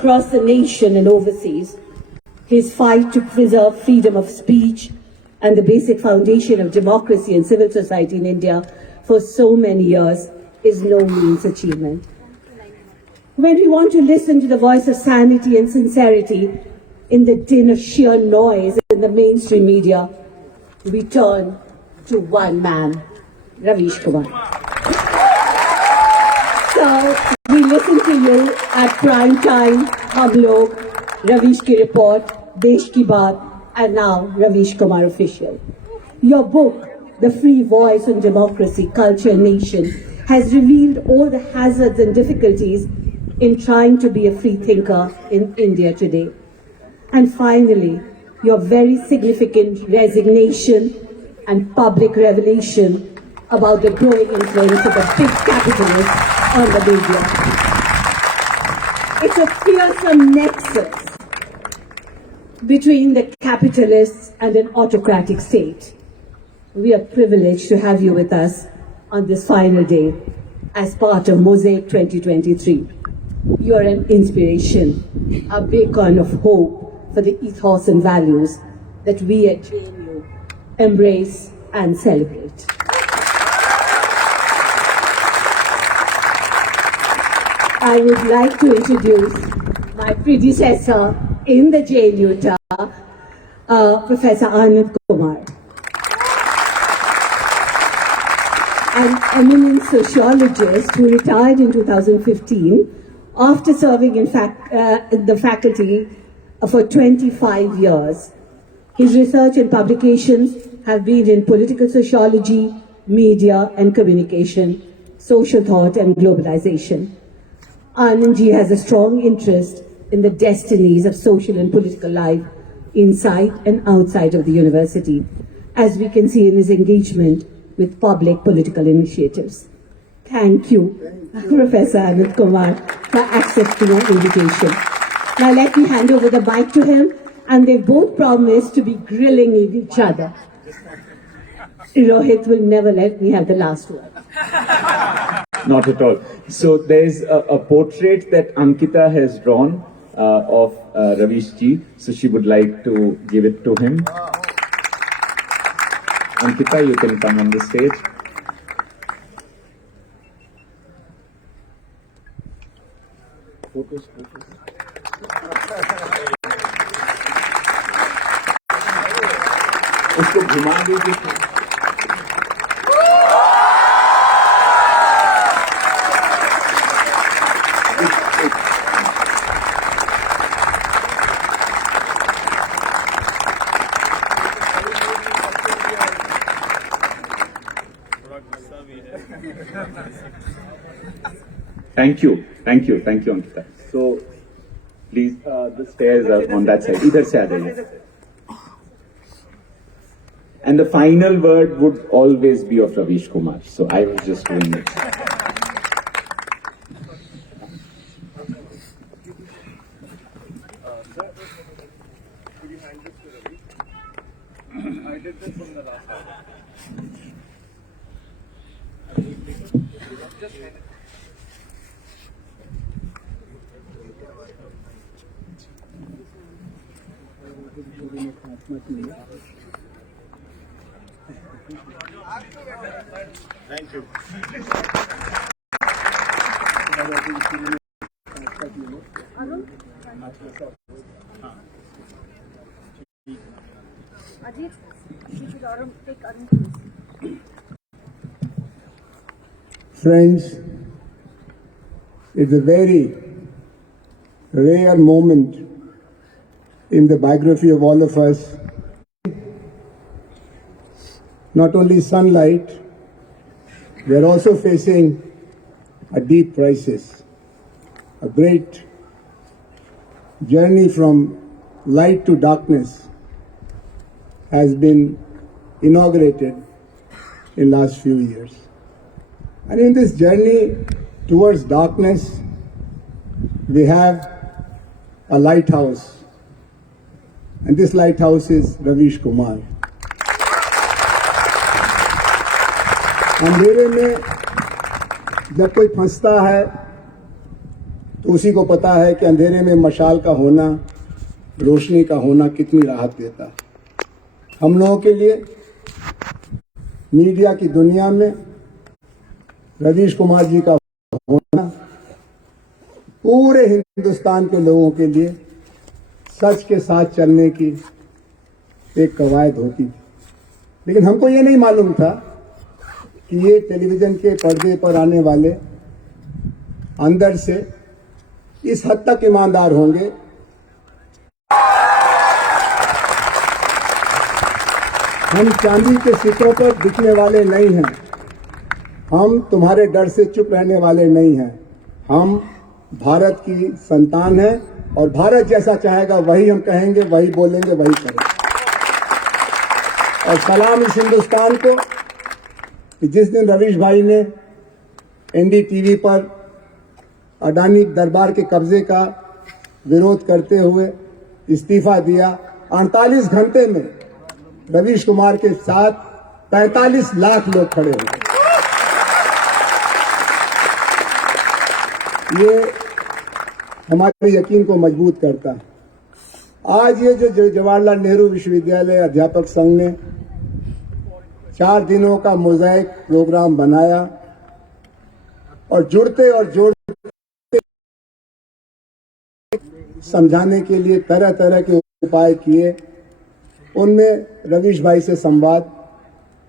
across the nation and overseas. His fight to preserve freedom of speech and the basic foundation of democracy and civil society in India for so many years is no mean achievement. When we want to listen to the voice of sanity and sincerity in the din of sheer noise in the mainstream media, we turn to one man, Ravish Kumar. So we listen to you at prime time, Hum Log, Ravish Ki Report, Desh Ki Baat, and now Ravish Kumar Official. Your book, The Free Voice on Democracy, Culture, Nation, has revealed all the hazards and difficulties in trying to be a free thinker in India today. And finally, your very significant resignation and public revelation about the growing influence of the big capitalists on the media. It's a fearsome nexus between the capitalists and an autocratic state. We are privileged to have you with us on this final day as part of Mosaic 2023. You are an inspiration, a beacon of hope for the ethos and values that we at JNU embrace and celebrate. I would like to introduce my predecessor in the JNU, Professor Anand Kumar, an eminent sociologist who retired in 2015 after serving in the faculty for 25 years. His research and publications have been in political sociology, media and communication, social thought and globalization. Anandji has a strong interest in the destinies of social and political life inside and outside of the university, as we can see in his engagement with public political initiatives. Thank you, Professor Anand Kumar, for accepting our invitation. Now let me hand over the mic to him, and they both promised to be grilling each other. Rohit will never let me have the last word. Not at all. So there's a portrait that Ankita has drawn of Ravish ji. So she would like to give it to him. Ankita, you can come on the stage. Photos. उसको घुमा दीजिए. Thank you, Ankita. So, please, the stairs are on that side. Idhar se aa jaiye. And the final word would always be of Ravish Kumar. So I was just doing it. I did this from the last hour. Just hand it. Thank you. Friends, it's a very rare moment in the biography of all of us. Not only sunlight, we are also facing a deep crisis, a great journey from light to darkness has been inaugurated in last few years. And in this journey towards darkness, we have a lighthouse. And this lighthouse is Ravish Kumar. अंधेरे में जब कोई फंसता है तो उसी को पता है कि अंधेरे में मशाल का होना, रोशनी का होना कितनी राहत देता है। हम लोगों के लिए मीडिया की दुनिया में रवीश कुमार जी का होना पूरे हिंदुस्तान के लोगों के लिए सच के साथ चलने की एक कवायद होती थी। लेकिन हमको ये नहीं मालूम था कि ये टेलीविजन के पर्दे पर आने वाले अंदर से इस हद तक ईमानदार होंगे। हम चांदी के सिक्कों पर बिकने वाले नहीं हैं। हम तुम्हारे डर से चुप रहने वाले नहीं हैं। हम भारत की संतान हैं और भारत जैसा चाहेगा वही हम कहेंगे, वही बोलेंगे, वही करेंगे। और सलाम इस हिंदुस्तान को कि जिस दिन रवीश भाई ने एनडीटीवी पर अडानी दरबार के कब्जे का विरोध करते हुए इस्तीफा दिया, 48 घंटे में रवीश कुमार के साथ 45 लाख लोग खड़े हुए। ये हमारे यकीन को मजबूत करता है। आज ये जो जवाहरलाल नेहरू विश्वविद्यालय अध्यापक संघ ने 4 दिनों का मोज़ाइक प्रोग्राम बनाया और जुड़ते और जोड़ते समझाने के लिए तरह तरह के उपाय किए, उनमें रवीश भाई से संवाद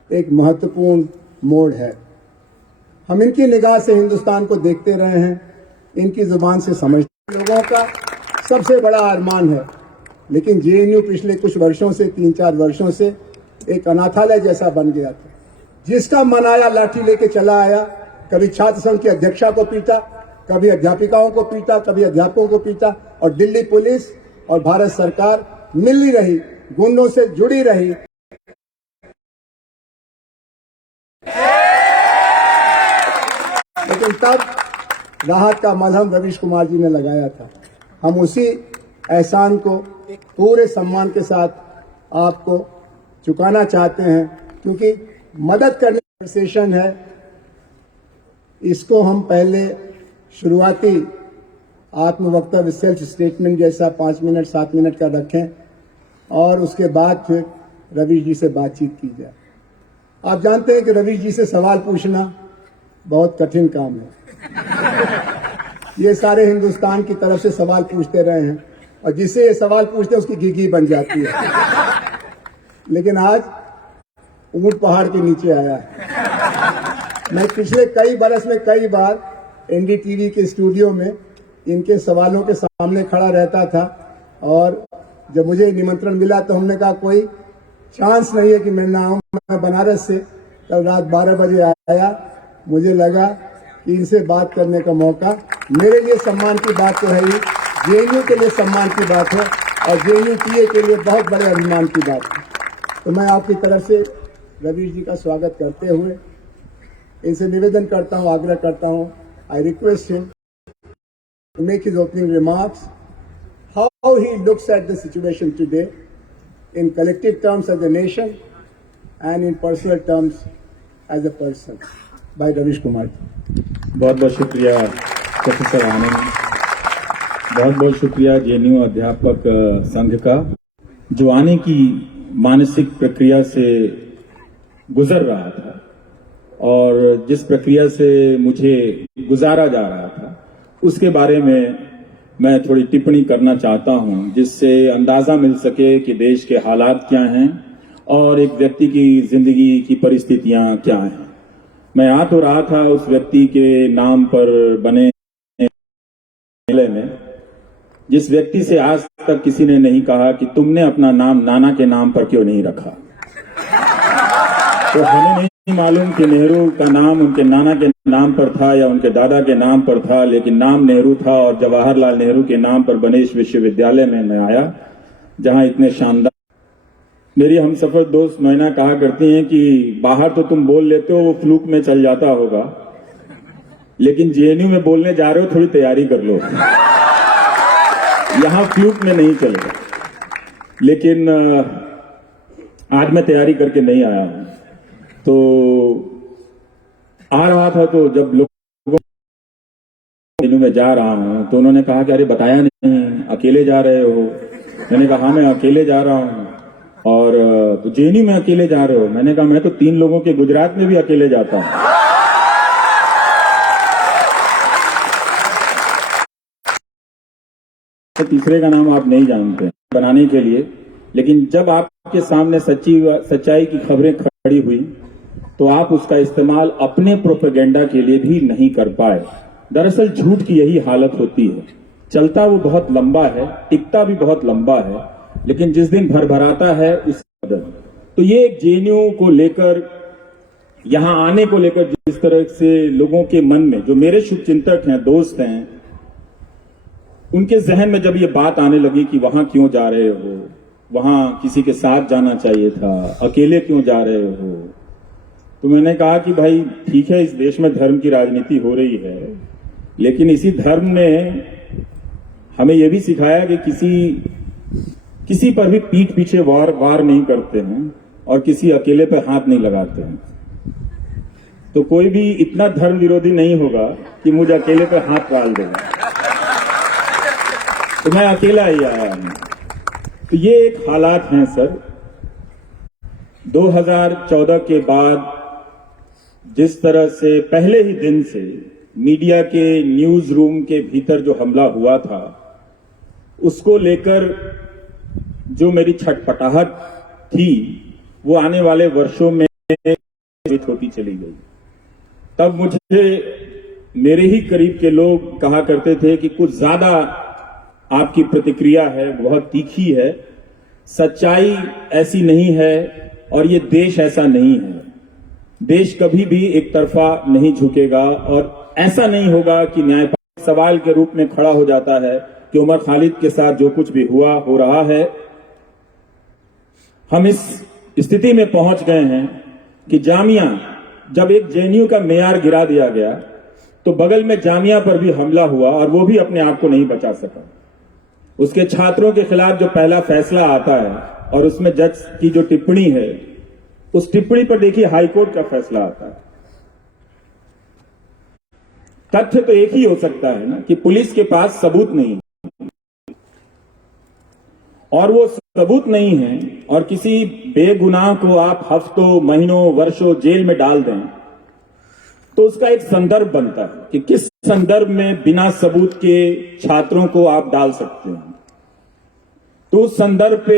एक महत्वपूर्ण मोड़ है। हम इनकी निगाह से हिंदुस्तान को देखते रहे हैं, इनकी जुबान से समझते। लोगों का सबसे बड़ा अरमान है, लेकिन जेएनयू पिछले कुछ वर्षों से 3-4 वर्षों से एक अनाथालय जैसा बन गया था। जिसका मन आया लाठी लेके चला आया, कभी छात्र संघ की अध्यक्षा को पीटा, कभी अध्यापिकाओं को पीटा, कभी अध्यापकों को पीटा, और दिल्ली पुलिस और भारत सरकार मिली रही, गुंडों से जुड़ी रही। लेकिन तब राहत का मलहम रवीश कुमार जी ने लगाया था। हम उसी एहसान को पूरे सम्मान के साथ आपको चुकाना चाहते हैं, क्योंकि मदद करने का सेशन है। इसको हम पहले शुरुआती आत्मवक्तव्य सेल्फ स्टेटमेंट जैसा 5 मिनट 7 मिनट का रखें और उसके बाद फिर रवीश जी से बातचीत की जाए। आप जानते हैं कि रवीश जी से सवाल पूछना बहुत कठिन काम है। ये सारे हिंदुस्तान की तरफ से सवाल पूछते रहे हैं और जिससे ये सवाल पूछते हैं उसकी घिघी बन जाती है। लेकिन आज ऊंट पहाड़ के नीचे आया है। मैं पिछले कई बरस में कई बार एनडीटीवी के स्टूडियो में इनके सवालों के सामने खड़ा रहता था, और जब मुझे निमंत्रण मिला तो हमने कहा कोई चांस नहीं है कि मैं ना आऊं। मैं बनारस से कल रात 12 बजे आया। मुझे लगा कि इनसे बात करने का मौका मेरे लिए सम्मान की बात तो है ही, जेएनयू के लिए सम्मान की बात है और जेएनयू टीए के लिए बहुत बड़े अभिमान की बात है। तो मैं आपकी तरफ से रवीश जी का स्वागत करते हुए इनसे निवेदन करता हूं, आग्रह करता हूं, I request him to make his opening remarks, how he looks at the situation today in collective terms as a nation and in personal terms as a person, by Ravish Kumar. बहुत बहुत शुक्रिया प्रोफेसर आनंद, बहुत बहुत शुक्रिया जेएनयू अध्यापक संघ का, जो आने की मानसिक प्रक्रिया से गुजर रहा था और जिस प्रक्रिया से मुझे गुजारा जा रहा था उसके बारे में मैं थोड़ी टिप्पणी करना चाहता हूं, जिससे अंदाजा मिल सके कि देश के हालात क्या हैं और एक व्यक्ति की जिंदगी की परिस्थितियां क्या हैं। मैं आ तो रहा था उस व्यक्ति के नाम पर बने मेले में, जिस व्यक्ति से आज तक किसी ने नहीं कहा कि तुमने अपना नाम नाना के नाम पर क्यों नहीं रखा। तो हमें नहीं मालूम कि नेहरू का नाम उनके नाना के नाम पर था या उनके दादा के नाम पर था, लेकिन नाम नेहरू था और जवाहरलाल नेहरू के नाम पर बने इस विश्वविद्यालय में मैं आया, जहां इतने शानदार। मेरी हमसफर दोस्त मैना कहा करती हैं कि बाहर तो तुम बोल लेते हो, वो फ्लूक में चल जाता होगा, लेकिन जेएनयू में बोलने जा रहे हो, थोड़ी तैयारी कर लो, यहां फ्लूक में नहीं चलेगा। लेकिन आज मैं तैयारी करके नहीं आया हूं, तो आ रहा था तो जब लोग में जा रहा हूं, तो उन्होंने कहा कि अरे बताया नहीं, अकेले जा रहे हो? मैंने कहा हाँ मैं अकेले जा रहा हूं। और तो जेएनयू में अकेले जा रहे हो? मैंने कहा मैं तो 3 लोगों के गुजरात में भी अकेले जाता हूं। तो तीसरे का नाम आप नहीं जानते बनाने के लिए, लेकिन जब आपके सामने सच्चाई की खबरें खड़ी हुई तो आप उसका इस्तेमाल अपने प्रोपेगेंडा के लिए भी नहीं कर पाए। दरअसल झूठ की यही हालत होती है, चलता वो बहुत लंबा है, टिकता भी बहुत लंबा है, लेकिन जिस दिन भरभराता है उस बदल। तो ये एक जेएनयू को लेकर, यहां आने को लेकर जिस तरह से लोगों के मन में, जो मेरे शुभचिंतक हैं, दोस्त हैं, उनके जहन में जब ये बात आने लगी कि वहां क्यों जा रहे हो, वहां किसी के साथ जाना चाहिए था, अकेले क्यों जा रहे हो, तो मैंने कहा कि भाई ठीक है, इस देश में धर्म की राजनीति हो रही है, लेकिन इसी धर्म ने हमें यह भी सिखाया कि किसी पर भी पीठ पीछे वार नहीं करते हैं और किसी अकेले पर हाथ नहीं लगाते हैं। तो कोई भी इतना धर्म विरोधी नहीं होगा कि मुझे अकेले पर हाथ डाल देगा। तो मैं अकेला ही आया हूं। तो ये एक हालात हैं सर। 2014 के बाद जिस तरह से पहले ही दिन से मीडिया के न्यूज रूम के भीतर जो हमला हुआ था, उसको लेकर जो मेरी छटपटाहट थी वो आने वाले वर्षों में होती चली गई। तब मुझे मेरे ही करीब के लोग कहा करते थे कि कुछ ज्यादा आपकी प्रतिक्रिया है, बहुत तीखी है, सच्चाई ऐसी नहीं है और ये देश ऐसा नहीं है। देश कभी भी एक तरफा नहीं झुकेगा और ऐसा नहीं होगा कि न्यायपालिका सवाल के रूप में खड़ा हो जाता है कि उमर खालिद के साथ जो कुछ भी हुआ हो रहा है। हम इस स्थिति में पहुंच गए हैं कि जामिया, जब एक जेएनयू का मेयार गिरा दिया गया तो बगल में जामिया पर भी हमला हुआ और वो भी अपने आप को नहीं बचा सका। उसके छात्रों के खिलाफ जो पहला फैसला आता है और उसमें जज की जो टिप्पणी है, उस टिप्पणी पर देखिए हाईकोर्ट का फैसला आता है। तथ्य तो एक ही हो सकता है ना कि पुलिस के पास सबूत नहीं और वो सबूत नहीं है और किसी बेगुनाह को आप हफ्तों, महीनों, वर्षों जेल में डाल दें, तो उसका एक संदर्भ बनता है कि किस संदर्भ में बिना सबूत के छात्रों को आप डाल सकते हैं। तो उस संदर्भ पे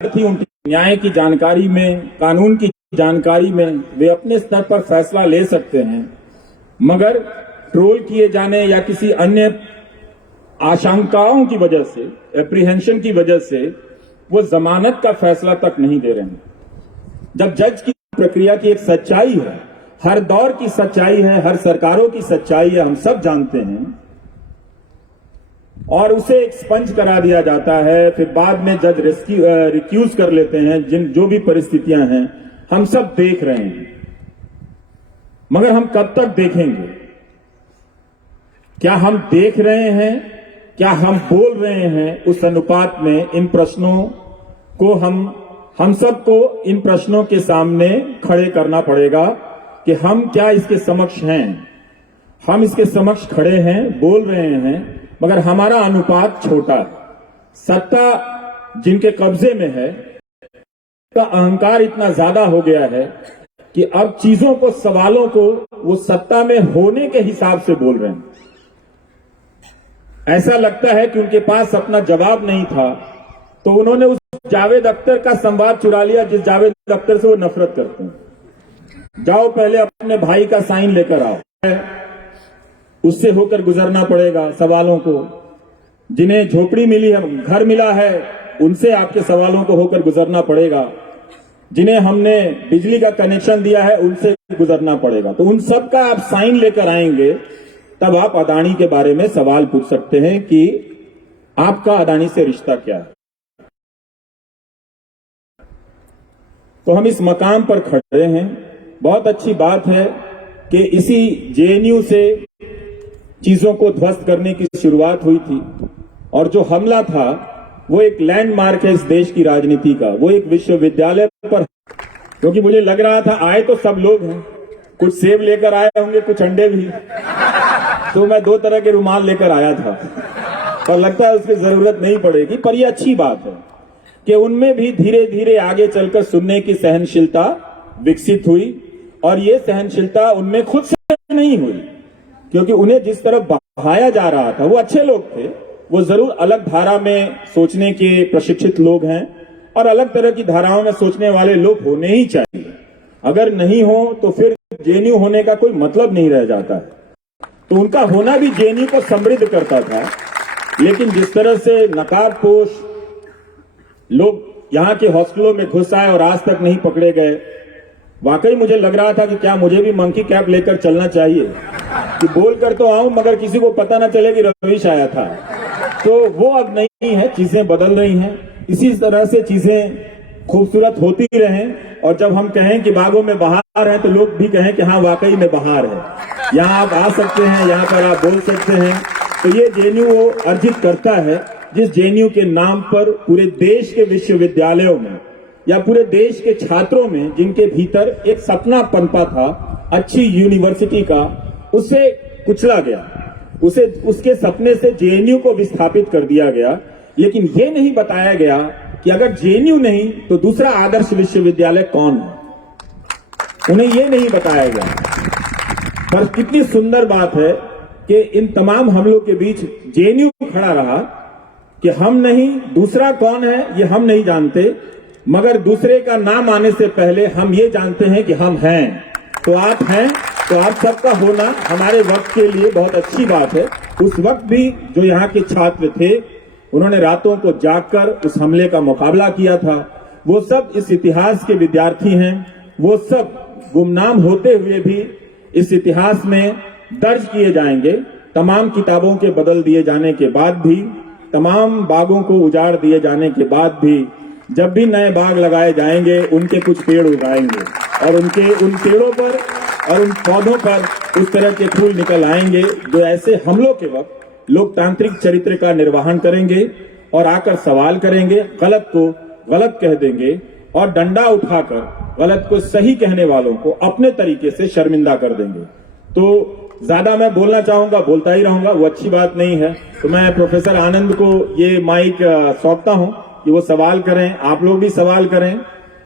उनकी न्याय की जानकारी में, कानून की जानकारी में वे अपने स्तर पर फैसला ले सकते हैं, मगर ट्रोल किए जाने या किसी अन्य आशंकाओं की वजह से, एप्रीहेंशन की वजह से वो जमानत का फैसला तक नहीं दे रहे हैं। जब जज की प्रक्रिया की एक सच्चाई है, हर दौर की सच्चाई है, हर सरकारों की सच्चाई है, हम सब जानते हैं, और उसे एक्सपंज करा दिया जाता है, फिर बाद में जज रिक्यूज कर लेते हैं। जो भी परिस्थितियां हैं हम सब देख रहे हैं, मगर हम कब तक देखेंगे? क्या हम देख रहे हैं? क्या हम बोल रहे हैं? उस अनुपात में इन प्रश्नों को हम सबको इन प्रश्नों के सामने खड़े करना पड़ेगा कि हम क्या इसके समक्ष हैं। हम इसके समक्ष खड़े हैं, बोल रहे हैं, मगर हमारा अनुपात छोटा है। सत्ता जिनके कब्जे में है, का अहंकार इतना ज्यादा हो गया है कि अब चीजों को, सवालों को वो सत्ता में होने के हिसाब से बोल रहे हैं। ऐसा लगता है कि उनके पास अपना जवाब नहीं था, तो उन्होंने उस जावेद अख्तर का संवाद चुरा लिया जिस जावेद अख्तर से वो नफरत करते हैं। जाओ पहले अपने भाई का साइन लेकर आओ, उससे होकर गुजरना पड़ेगा सवालों को। जिन्हें झोपड़ी मिली है, घर मिला है, उनसे आपके सवालों को होकर गुजरना पड़ेगा। जिन्हें हमने बिजली का कनेक्शन दिया है, उनसे गुजरना पड़ेगा। तो उन सब का आप साइन लेकर आएंगे, तब आप अदानी के बारे में सवाल पूछ सकते हैं कि आपका अदानी से रिश्ता क्या है। तो हम इस मकाम पर खड़े हैं। बहुत अच्छी बात है कि इसी जेएनयू से चीजों को ध्वस्त करने की शुरुआत हुई थी, और जो हमला था वो एक लैंडमार्क है इस देश की राजनीति का। वो एक विश्वविद्यालय पर, क्योंकि मुझे लग रहा था आए तो सब लोग हैं, कुछ सेब लेकर आए होंगे, कुछ अंडे भी। तो मैं 2 तरह के रुमाल लेकर आया था, पर लगता है उसकी जरूरत नहीं पड़ेगी। पर यह अच्छी बात है कि उनमें भी धीरे धीरे आगे चलकर सुनने की सहनशीलता विकसित हुई, और ये सहनशीलता उनमें खुद से नहीं हुई, क्योंकि उन्हें जिस तरफ बहाया जा रहा था, वो अच्छे लोग थे, वो जरूर अलग धारा में सोचने के प्रशिक्षित लोग हैं, और अलग तरह की धाराओं में सोचने वाले लोग होने ही चाहिए। अगर नहीं हो तो फिर जेएनयू होने का कोई मतलब नहीं रह जाता है। तो उनका होना भी जेएनयू को समृद्ध करता था। लेकिन जिस तरह से नकारपोश लोग यहां के हॉस्टलों में घुस आए और आज तक नहीं पकड़े गए, वाकई मुझे लग रहा था कि क्या मुझे भी मंकी कैप लेकर चलना चाहिए, कि बोल कर तो आऊं मगर किसी को पता ना चले कि रवीश आया था। तो वो अब नहीं है, चीजें बदल रही हैं। इसी तरह से चीजें खूबसूरत होती रहें, और जब हम कहें कि बागों में बहार है तो लोग भी कहें कि हाँ वाकई में बहार है, यहाँ आप आ सकते हैं, यहाँ पर आप बोल सकते हैं। तो ये जेएनयू वो अर्जित करता है जिस जेएनयू के नाम पर पूरे देश के विश्वविद्यालयों में या पूरे देश के छात्रों में, जिनके भीतर एक सपना पनपा था अच्छी यूनिवर्सिटी का, उसे कुचला गया, उसे उसके सपने से जेएनयू को विस्थापित कर दिया गया। लेकिन ये नहीं बताया गया कि अगर जेएनयू नहीं तो दूसरा आदर्श विश्वविद्यालय कौन है, उन्हें ये नहीं बताया गया। पर कितनी सुंदर बात है कि इन तमाम हमलों के बीच जेएनयू खड़ा रहा कि हम नहीं, दूसरा कौन है ये हम नहीं जानते, मगर दूसरे का नाम आने से पहले हम ये जानते हैं कि हम हैं। तो आप हैं, तो आप सबका होना हमारे वक्त के लिए बहुत अच्छी बात है। उस वक्त भी जो यहाँ के छात्र थे, उन्होंने रातों को जागकर उस हमले का मुकाबला किया था, वो सब इस इतिहास के विद्यार्थी हैं। वो सब गुमनाम होते हुए भी इस इतिहास में दर्ज किए जाएंगे। तमाम किताबों के बदल दिए जाने के बाद भी, तमाम बागों को उजाड़ दिए जाने के बाद भी, जब भी नए बाग लगाए जाएंगे उनके कुछ पेड़ उगाएंगे, और उन पेड़ों पर और उन पौधों पर उस तरह के फूल निकल आएंगे जो ऐसे हमलों के वक्त लोकतांत्रिक चरित्र का निर्वहन करेंगे और आकर सवाल करेंगे, गलत को गलत कह देंगे, और डंडा उठाकर गलत को सही कहने वालों को अपने तरीके से शर्मिंदा कर देंगे। तो ज्यादा मैं बोलना चाहूंगा, बोलता ही रहूंगा, वो अच्छी बात नहीं है। तो मैं प्रोफेसर आनंद को ये माइक सौंपता हूं कि वो सवाल करें। आप लोग भी सवाल करें,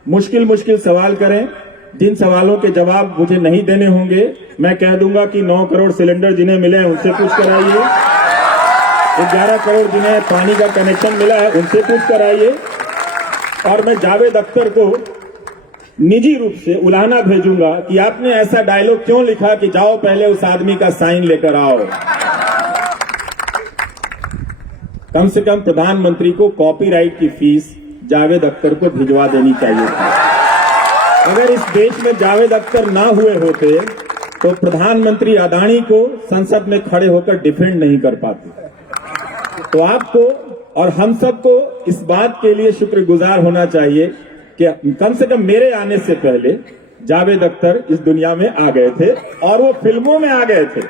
मुश्किल सवाल करें। जिन सवालों के जवाब मुझे नहीं देने होंगे, मैं कह दूंगा कि 9 करोड़ सिलेंडर जिन्हें मिले हैं उनसे पूछ कर आइए, 11 करोड़ जिन्हें पानी का कनेक्शन मिला है उनसे पूछ कर आइए। और मैं जावेद अख्तर को निजी रूप से उलाहना भेजूंगा कि आपने ऐसा डायलॉग क्यों लिखा कि जाओ पहले उस आदमी का साइन लेकर आओ। कम से कम प्रधानमंत्री को कॉपीराइट की फीस जावेद अख्तर को भिजवा देनी चाहिए थी। अगर इस देश में जावेद अख्तर ना हुए होते तो प्रधानमंत्री अदानी को संसद में खड़े होकर डिफेंड नहीं कर पाते। तो आपको और हम सबको इस बात के लिए शुक्रगुजार होना चाहिए कि कम से कम मेरे आने से पहले जावेद अख्तर इस दुनिया में आ गए थे, और वो फिल्मों में आ गए थे।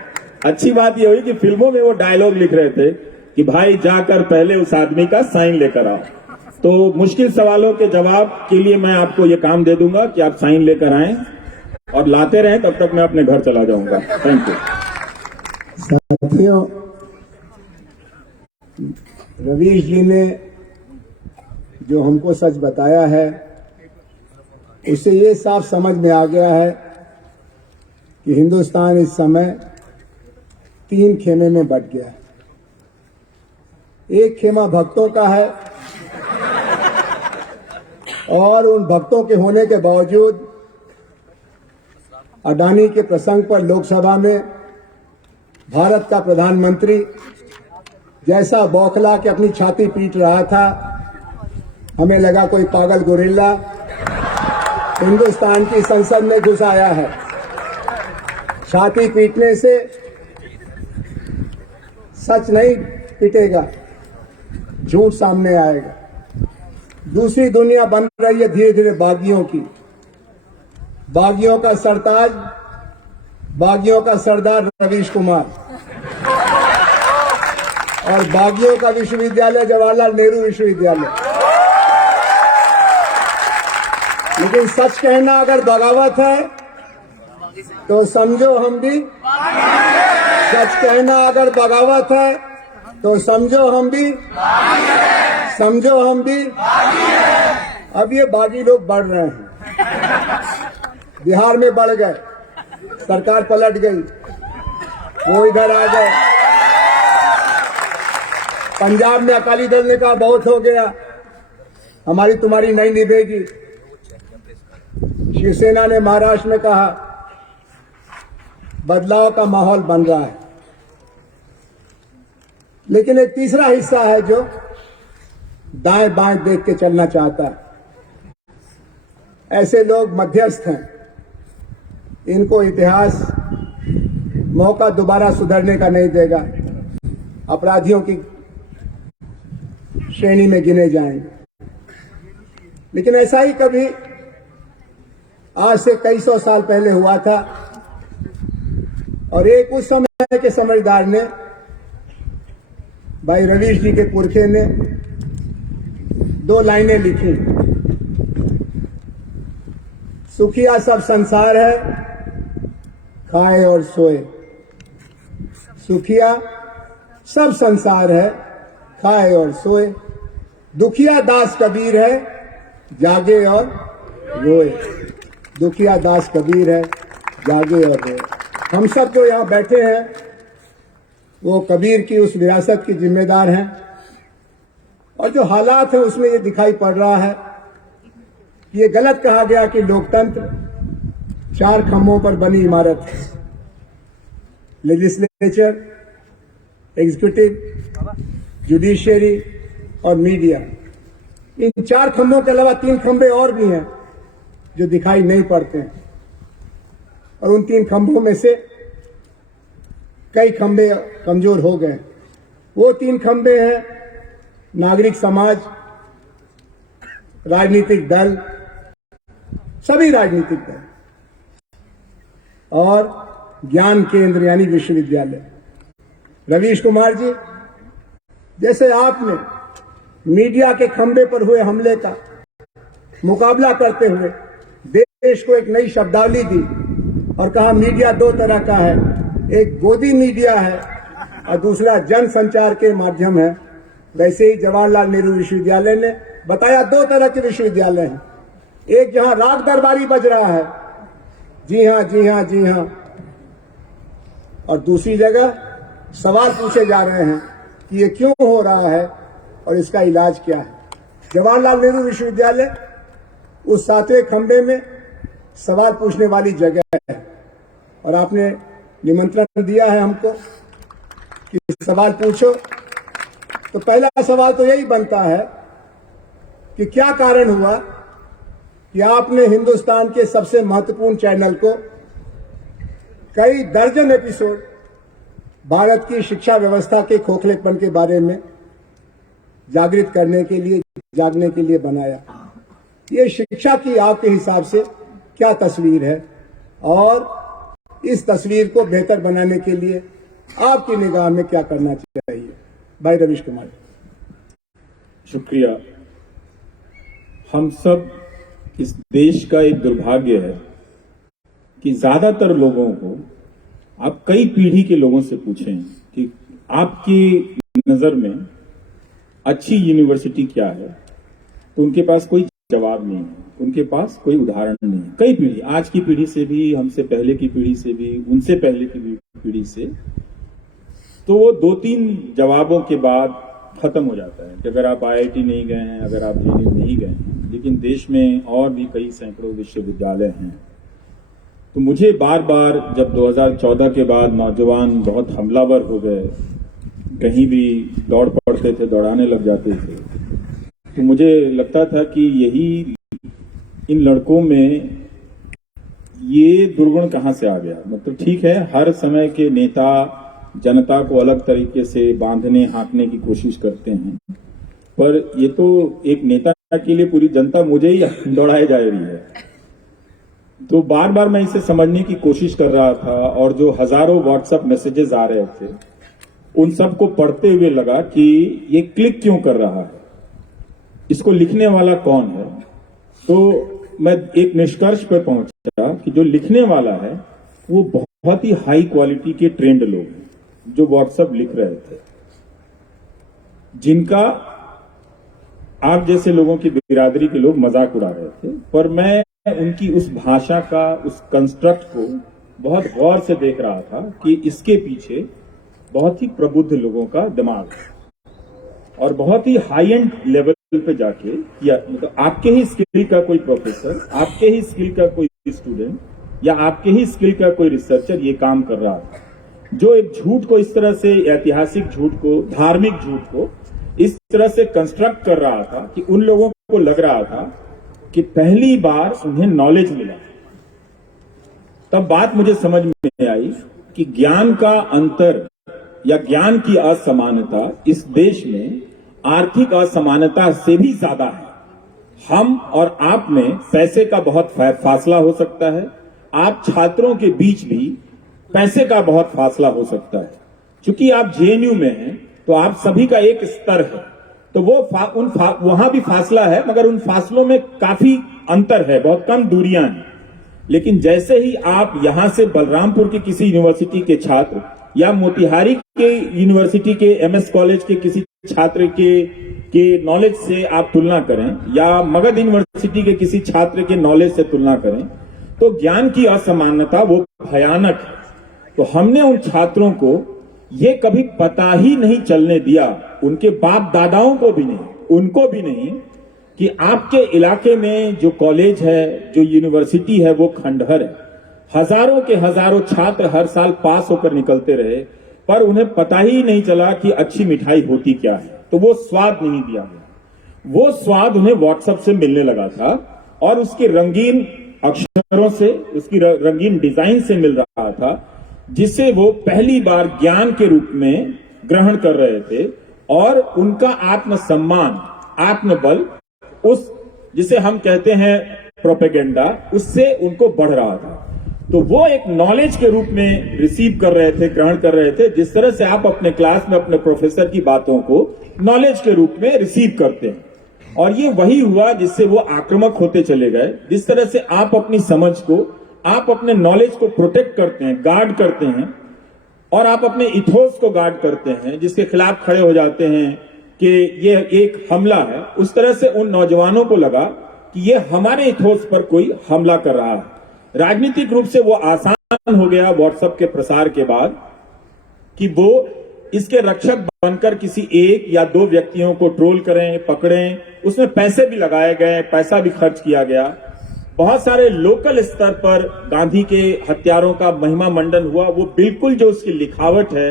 अच्छी बात ये हुई कि फिल्मों में वो डायलॉग लिख रहे थे कि भाई जाकर पहले उस आदमी का साइन लेकर आओ। तो मुश्किल सवालों के जवाब के लिए मैं आपको ये काम दे दूंगा कि आप साइन लेकर आएं और लाते रहें, तब तक मैं अपने घर चला जाऊंगा। Thank you. साथियों, रवीश जी ने जो हमको सच बताया है, उससे ये साफ समझ में आ गया है कि हिंदुस्तान इस समय 3 खेमे में बंट गया है। एक खेमा भक्तों का है, और उन भक्तों के होने के बावजूद अडानी के प्रसंग पर लोकसभा में भारत का प्रधानमंत्री जैसा बौखला के अपनी छाती पीट रहा था, हमें लगा कोई पागल गोरिल्ला हिंदुस्तान की संसद में घुस आया है। छाती पीटने से सच नहीं पिटेगा, झूठ सामने आएगा। दूसरी दुनिया बन रही है धीरे धीरे बागियों की। बागियों का सरताज, बागियों का सरदार रवीश कुमार, और बागियों का विश्वविद्यालय जवाहरलाल नेहरू विश्वविद्यालय। लेकिन सच कहना अगर बगावत है तो समझो हम भी सच कहना अगर बगावत है तो समझो हम भी अब ये बागी लोग बढ़ रहे हैं। बिहार में बढ़ गए, सरकार पलट गई, वो इधर आ गए। पंजाब में अकाली दल ने कहा बहुत हो गया, हमारी तुम्हारी नहीं निभेगी। शिवसेना ने महाराष्ट्र में कहा बदलाव का माहौल बन रहा है। लेकिन एक तीसरा हिस्सा है जो दाएं बाएं देख के चलना चाहता है। ऐसे लोग मध्यस्थ हैं, इनको इतिहास मौका दोबारा सुधरने का नहीं देगा, अपराधियों की श्रेणी में गिने जाएंगे। लेकिन ऐसा ही कभी आज से कई सौ साल पहले हुआ था और एक उस समय के समझदार ने, भाई रवीश जी के पुरखे ने 2 लाइनें लिखी। सुखिया सब संसार है, खाए और सोए। सुखिया सब संसार है, खाए और सोए। दुखिया दास कबीर है, जागे और रोए। दुखिया दास कबीर है, जागे और रोए। हम सब जो यहाँ बैठे हैं वो कबीर की उस विरासत के जिम्मेदार हैं और जो हालात है उसमें ये दिखाई पड़ रहा है कि ये गलत कहा गया कि लोकतंत्र 4 खंभों पर बनी इमारत है। लेजिस्लेचर, एग्जीक्यूटिव, जुडिशियरी और मीडिया, इन 4 खंभों के अलावा 3 खंभे और भी हैं जो दिखाई नहीं पड़ते हैं और उन 3 खंभों में से कई खंभे कमजोर हो गए। वो 3 खंभे हैं नागरिक समाज, राजनीतिक दल, सभी राजनीतिक दल और ज्ञान केंद्र यानी विश्वविद्यालय। रवीश कुमार जी, जैसे आपने मीडिया के खंभे पर हुए हमले का मुकाबला करते हुए देश को एक नई शब्दावली दी और कहा मीडिया 2 तरह का है, एक गोदी मीडिया है और दूसरा जन संचार के माध्यम है, वैसे ही जवाहरलाल नेहरू विश्वविद्यालय ने बताया 2 तरह के विश्वविद्यालय हैं। एक जहां राग दरबारी बज रहा है, जी हां जी हां जी हां, और दूसरी जगह सवाल पूछे जा रहे हैं कि ये क्यों हो रहा है और इसका इलाज क्या है। जवाहरलाल नेहरू विश्वविद्यालय उस 7वें खंभे में सवाल पूछने वाली जगह है और आपने निमंत्रण दिया है हमको कि सवाल पूछो। तो पहला सवाल तो यही बनता है कि क्या कारण हुआ कि आपने हिंदुस्तान के सबसे महत्वपूर्ण चैनल को कई दर्जन एपिसोड भारत की शिक्षा व्यवस्था के खोखलेपन के बारे में जागृत करने के लिए, जागने के लिए बनाया। ये शिक्षा की आपके हिसाब से क्या तस्वीर है और इस तस्वीर को बेहतर बनाने के लिए आपकी निगाह में क्या करना चाहिए? भाई रवीश कुमार। शुक्रिया। हम सब, इस देश का एक दुर्भाग्य है कि ज्यादातर लोगों को आप कई पीढ़ी के लोगों से पूछें कि आपकी नजर में अच्छी यूनिवर्सिटी क्या है, तो उनके पास कोई जवाब नहीं है, उनके पास कोई उदाहरण नहीं है। कई पीढ़ी, आज की पीढ़ी से भी, हमसे पहले की पीढ़ी से भी, उनसे पहले की पीढ़ी से, तो वो 2-3 जवाबों के बाद खत्म हो जाता है कि अगर आप IIT नहीं गए हैं, अगर आप JNU नहीं गए हैं। लेकिन देश में और भी कई सैकड़ों विश्वविद्यालय हैं। तो मुझे बार बार, जब 2014 के बाद नौजवान बहुत हमलावर हो गए, कहीं भी दौड़ पड़ते थे, दौड़ाने लग जाते थे, तो मुझे लगता था कि यही इन लड़कों में ये दुर्गुण कहां से आ गया। मतलब ठीक है, हर समय के नेता जनता को अलग तरीके से बांधने, हाँकने की कोशिश करते हैं, पर ये तो एक नेता के लिए पूरी जनता मुझे ही दौड़ाए जा रही है। तो बार बार मैं इसे समझने की कोशिश कर रहा था और जो हजारों व्हाट्सएप मैसेजेस आ रहे थे उन सबको पढ़ते हुए लगा कि ये क्लिक क्यों कर रहा है, इसको लिखने वाला कौन है। तो मैं एक निष्कर्ष पर पहुंचा कि जो लिखने वाला है वो बहुत ही हाई क्वालिटी के ट्रेंड लोग हैं जो व्हाट्सएप लिख रहे थे, जिनका आप जैसे लोगों की बिरादरी के लोग मजाक उड़ा रहे थे, पर मैं उनकी उस भाषा का, उस कंस्ट्रक्ट को बहुत गौर से देख रहा था कि इसके पीछे बहुत ही प्रबुद्ध लोगों का दिमाग है और बहुत ही हाई एंड लेवल पे जाके, या मतलब आपके ही स्किल का कोई प्रोफेसर, आपके ही स्किल का कोई स्टूडेंट या आपके ही स्किल का कोई रिसर्चर ये काम कर रहा था, जो एक झूठ को इस तरह से, ऐतिहासिक झूठ को, धार्मिक झूठ को इस तरह से कंस्ट्रक्ट कर रहा था कि उन लोगों को लग रहा था कि पहली बार उन्हें नॉलेज मिला। तब बात मुझे समझ में आई कि ज्ञान का अंतर या ज्ञान की असमानता इस देश में आर्थिक असमानता से भी ज्यादा है। हम और आप में पैसे का बहुत फासला हो सकता है, आप छात्रों के बीच भी पैसे का बहुत फासला हो सकता है। क्योंकि आप जेएनयू में हैं तो आप सभी का एक स्तर है, तो वो वहां भी फासला है, मगर उन फासलों में काफी अंतर है, बहुत कम दूरियां हैं। लेकिन जैसे ही आप यहां से बलरामपुर की किसी यूनिवर्सिटी के छात्र या मोतिहारी के यूनिवर्सिटी के एमएस कॉलेज के किसी छात्र के नॉलेज से आप तुलना करें या मगध यूनिवर्सिटी के किसी छात्र के नॉलेज से तुलना करें, तो ज्ञान की असमानता वो भयानक है। तो हमने उन छात्रों को ये कभी पता ही नहीं चलने दिया, उनके बाप दादाओं को भी नहीं, उनको भी नहीं, कि आपके इलाके में जो कॉलेज है, जो यूनिवर्सिटी है, वो खंडहर है। हजारों के हजारों छात्र हर साल पास होकर निकलते रहे, पर उन्हें पता ही नहीं चला कि अच्छी मिठाई होती क्या है, तो वो स्वाद नहीं दिया गया। वो स्वाद उन्हें व्हाट्सएप से मिलने लगा था और उसके रंगीन अक्षरों से, उसकी रंगीन डिजाइन से मिल रहा था, जिसे वो पहली बार ज्ञान के रूप में ग्रहण कर रहे थे। और उनका आत्मसम्मान, आत्मबल, उस जिसे हम कहते हैं प्रोपेगेंडा, उससे उनको बढ़ रहा था। तो वो एक नॉलेज के रूप में रिसीव कर रहे थे, ग्रहण कर रहे थे, जिस तरह से आप अपने क्लास में अपने प्रोफेसर की बातों को नॉलेज के रूप में रिसीव करते हैं। और ये वही हुआ जिससे वो आक्रामक होते चले गए। जिस तरह से आप अपनी समझ को, आप अपने नॉलेज को प्रोटेक्ट करते हैं, गार्ड करते हैं, और आप अपने इथोस को गार्ड करते हैं, जिसके खिलाफ खड़े हो जाते हैं कि ये एक हमला है, उस तरह से उन नौजवानों को लगा कि ये हमारे इथोस पर कोई हमला कर रहा है। राजनीतिक रूप से वो आसान हो गया व्हाट्सएप के प्रसार के बाद कि वो इसके रक्षक बनकर किसी एक या दो व्यक्तियों को ट्रोल करें, पकड़ें। उसमें पैसे भी लगाए गए, पैसा भी खर्च किया गया। बहुत सारे लोकल स्तर पर गांधी के हत्यारों का महिमा मंडन हुआ। वो बिल्कुल जो उसकी लिखावट है,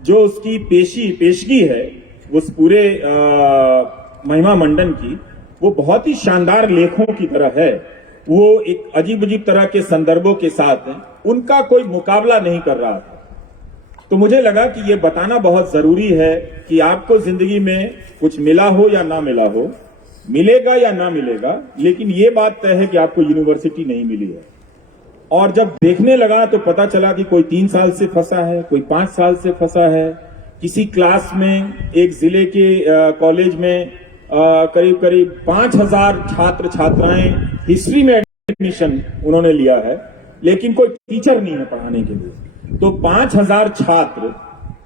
जो उसकी पेशगी है उस पूरे महिमा मंडन की, वो बहुत ही शानदार लेखों की तरह है। वो एक अजीब अजीब तरह के संदर्भों के साथ है, उनका कोई मुकाबला नहीं कर रहा था। तो मुझे लगा कि ये बताना बहुत जरूरी है कि आपको जिंदगी में कुछ मिला हो या ना मिला हो, मिलेगा या ना मिलेगा, लेकिन ये बात तय है कि आपको यूनिवर्सिटी नहीं मिली है। और जब देखने लगा तो पता चला कि कोई 3 साल से फंसा है, कोई 5 साल से फंसा है। किसी क्लास में, एक जिले के कॉलेज में करीब करीब 5000 छात्र छात्राएं हिस्ट्री में एडमिशन उन्होंने लिया है, लेकिन कोई टीचर नहीं है पढ़ाने के लिए। तो 5000 छात्र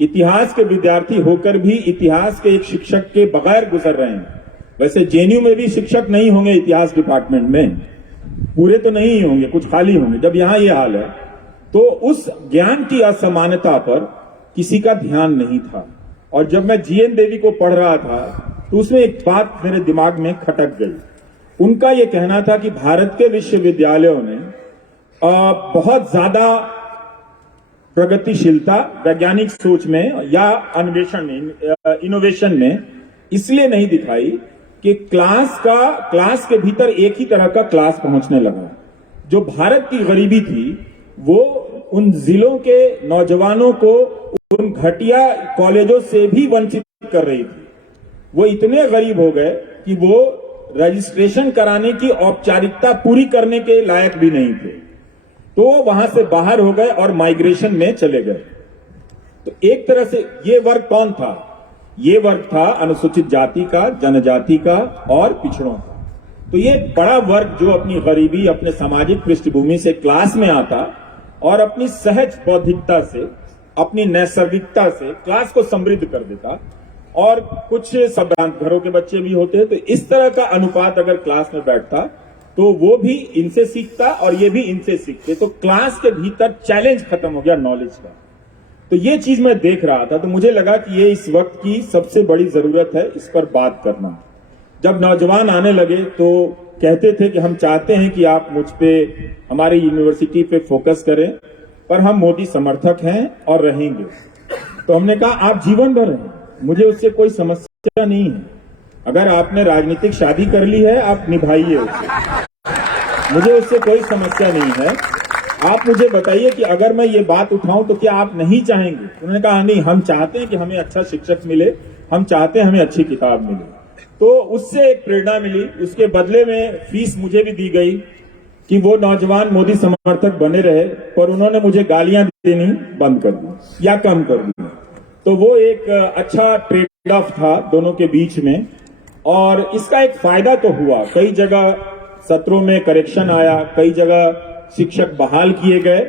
इतिहास के विद्यार्थी होकर भी इतिहास के एक शिक्षक के बगैर गुजर रहे हैं। वैसे जेएनयू में भी शिक्षक नहीं होंगे इतिहास डिपार्टमेंट में, पूरे तो नहीं होंगे, कुछ खाली होंगे। जब यहां ये हाल है तो उस ज्ञान की असमानता पर किसी का ध्यान नहीं था। और जब मैं जीएन देवी को पढ़ रहा था तो उसमें एक बात मेरे दिमाग में खटक गई। उनका यह कहना था कि भारत के विश्वविद्यालयों ने बहुत ज्यादा प्रगतिशीलता वैज्ञानिक सोच में या अन्वेषण में, इनोवेशन में इसलिए नहीं दिखाई कि क्लास के भीतर एक ही तरह का क्लास पहुंचने लगा। जो भारत की गरीबी थी वो उन जिलों के नौजवानों को उन घटिया कॉलेजों से भी वंचित कर रही थी। वो इतने गरीब हो गए कि वो रजिस्ट्रेशन कराने की औपचारिकता पूरी करने के लायक भी नहीं थे, तो वहां से बाहर हो गए और माइग्रेशन में चले गए। तो एक तरह से ये वर्ग कौन था? ये वर्ग था अनुसूचित जाति का, जनजाति का और पिछड़ों का। तो ये बड़ा वर्ग जो अपनी गरीबी, अपने सामाजिक पृष्ठभूमि से क्लास में आता और अपनी सहज बौद्धिकता से, अपनी नैसर्गिकता से क्लास को समृद्ध कर देता। और कुछ संभ्रांत घरों के बच्चे भी होते हैं, तो इस तरह का अनुपात अगर क्लास में बैठता तो वो भी इनसे सीखता और ये भी इनसे सीखते, तो क्लास के भीतर चैलेंज खत्म हो गया नॉलेज का। तो ये चीज मैं देख रहा था, तो मुझे लगा कि ये इस वक्त की सबसे बड़ी जरूरत है, इस पर बात करना। जब नौजवान आने लगे तो कहते थे कि हम चाहते हैं कि आप मुझ पे, हमारी यूनिवर्सिटी पे फोकस करें, पर हम मोदी समर्थक हैं और रहेंगे। तो हमने कहा आप जीवन भर रहें, मुझे उससे कोई समस्या नहीं है। अगर आपने राजनीतिक शादी कर ली है, आप निभाइए उसे, मुझे उससे कोई समस्या नहीं है। आप मुझे बताइए कि अगर मैं ये बात उठाऊं तो क्या आप नहीं चाहेंगे? उन्होंने कहा नहीं, हम चाहते हैं कि हमें अच्छा शिक्षक मिले, हम चाहते हैं हमें अच्छी किताब मिले। तो उससे एक प्रेरणा मिली। उसके बदले में फीस मुझे भी दी गई कि वो नौजवान मोदी समर्थक बने रहे, पर उन्होंने मुझे गालियां देनी बंद कर दी या कम कर दी। तो वो एक अच्छा ट्रेड ऑफ था दोनों के बीच में, और इसका एक फायदा तो हुआ। कई जगह सत्रों में करेक्शन आया, कई जगह शिक्षक बहाल किए गए,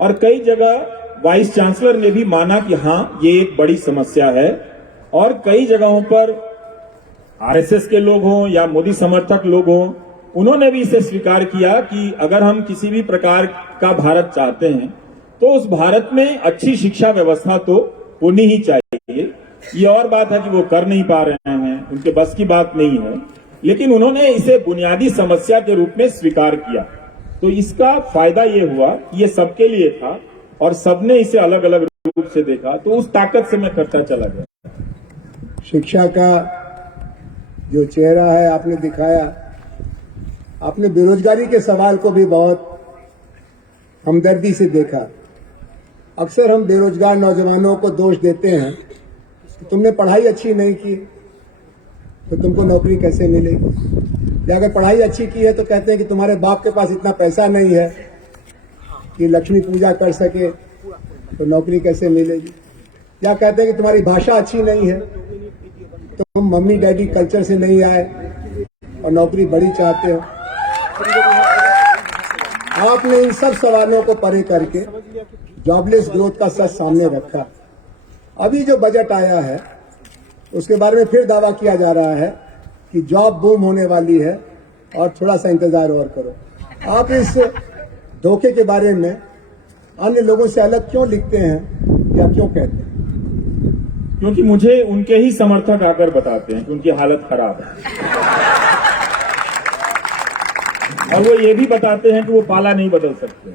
और कई जगह वाइस चांसलर ने भी माना कि हाँ ये एक बड़ी समस्या है। और कई जगहों पर आरएसएस के लोग हों या मोदी समर्थक लोग हों, उन्होंने भी इसे स्वीकार किया कि अगर हम किसी भी प्रकार का भारत चाहते हैं तो उस भारत में अच्छी शिक्षा व्यवस्था तो होनी ही चाहिए। ये और बात है कि वो कर नहीं पा रहे हैं, उनके बस की बात नहीं है, लेकिन उन्होंने इसे बुनियादी समस्या के रूप में स्वीकार किया। तो इसका फायदा ये हुआ कि ये सबके लिए था और सबने इसे अलग अलग रूप से देखा, तो उस ताकत से मैं करता चला गया। शिक्षा का जो चेहरा है आपने दिखाया, आपने बेरोजगारी के सवाल को भी बहुत हमदर्दी से देखा। अक्सर हम बेरोजगार नौजवानों को दोष देते हैं कि तुमने पढ़ाई अच्छी नहीं की तो तुमको नौकरी कैसे मिलेगी, या अगर पढ़ाई अच्छी की है तो कहते हैं कि तुम्हारे बाप के पास इतना पैसा नहीं है कि लक्ष्मी पूजा कर सके तो नौकरी कैसे मिलेगी, या कहते हैं कि तुम्हारी भाषा अच्छी नहीं है, तुम मम्मी डैडी कल्चर से नहीं आए और नौकरी बड़ी चाहते हो। आपने इन सब सवालों को परे करके जॉबलेस ग्रोथ का सच सामने रखा। अभी जो बजट आया है उसके बारे में फिर दावा किया जा रहा है कि जॉब बूम होने वाली है और थोड़ा सा इंतजार और करो। आप इस धोखे के बारे में अन्य लोगों से अलग क्यों लिखते हैं या क्यों कहते हैं? क्योंकि मुझे उनके ही समर्थक आकर बताते हैं कि उनकी हालत खराब है, और वो ये भी बताते हैं कि वो पाला नहीं बदल सकते।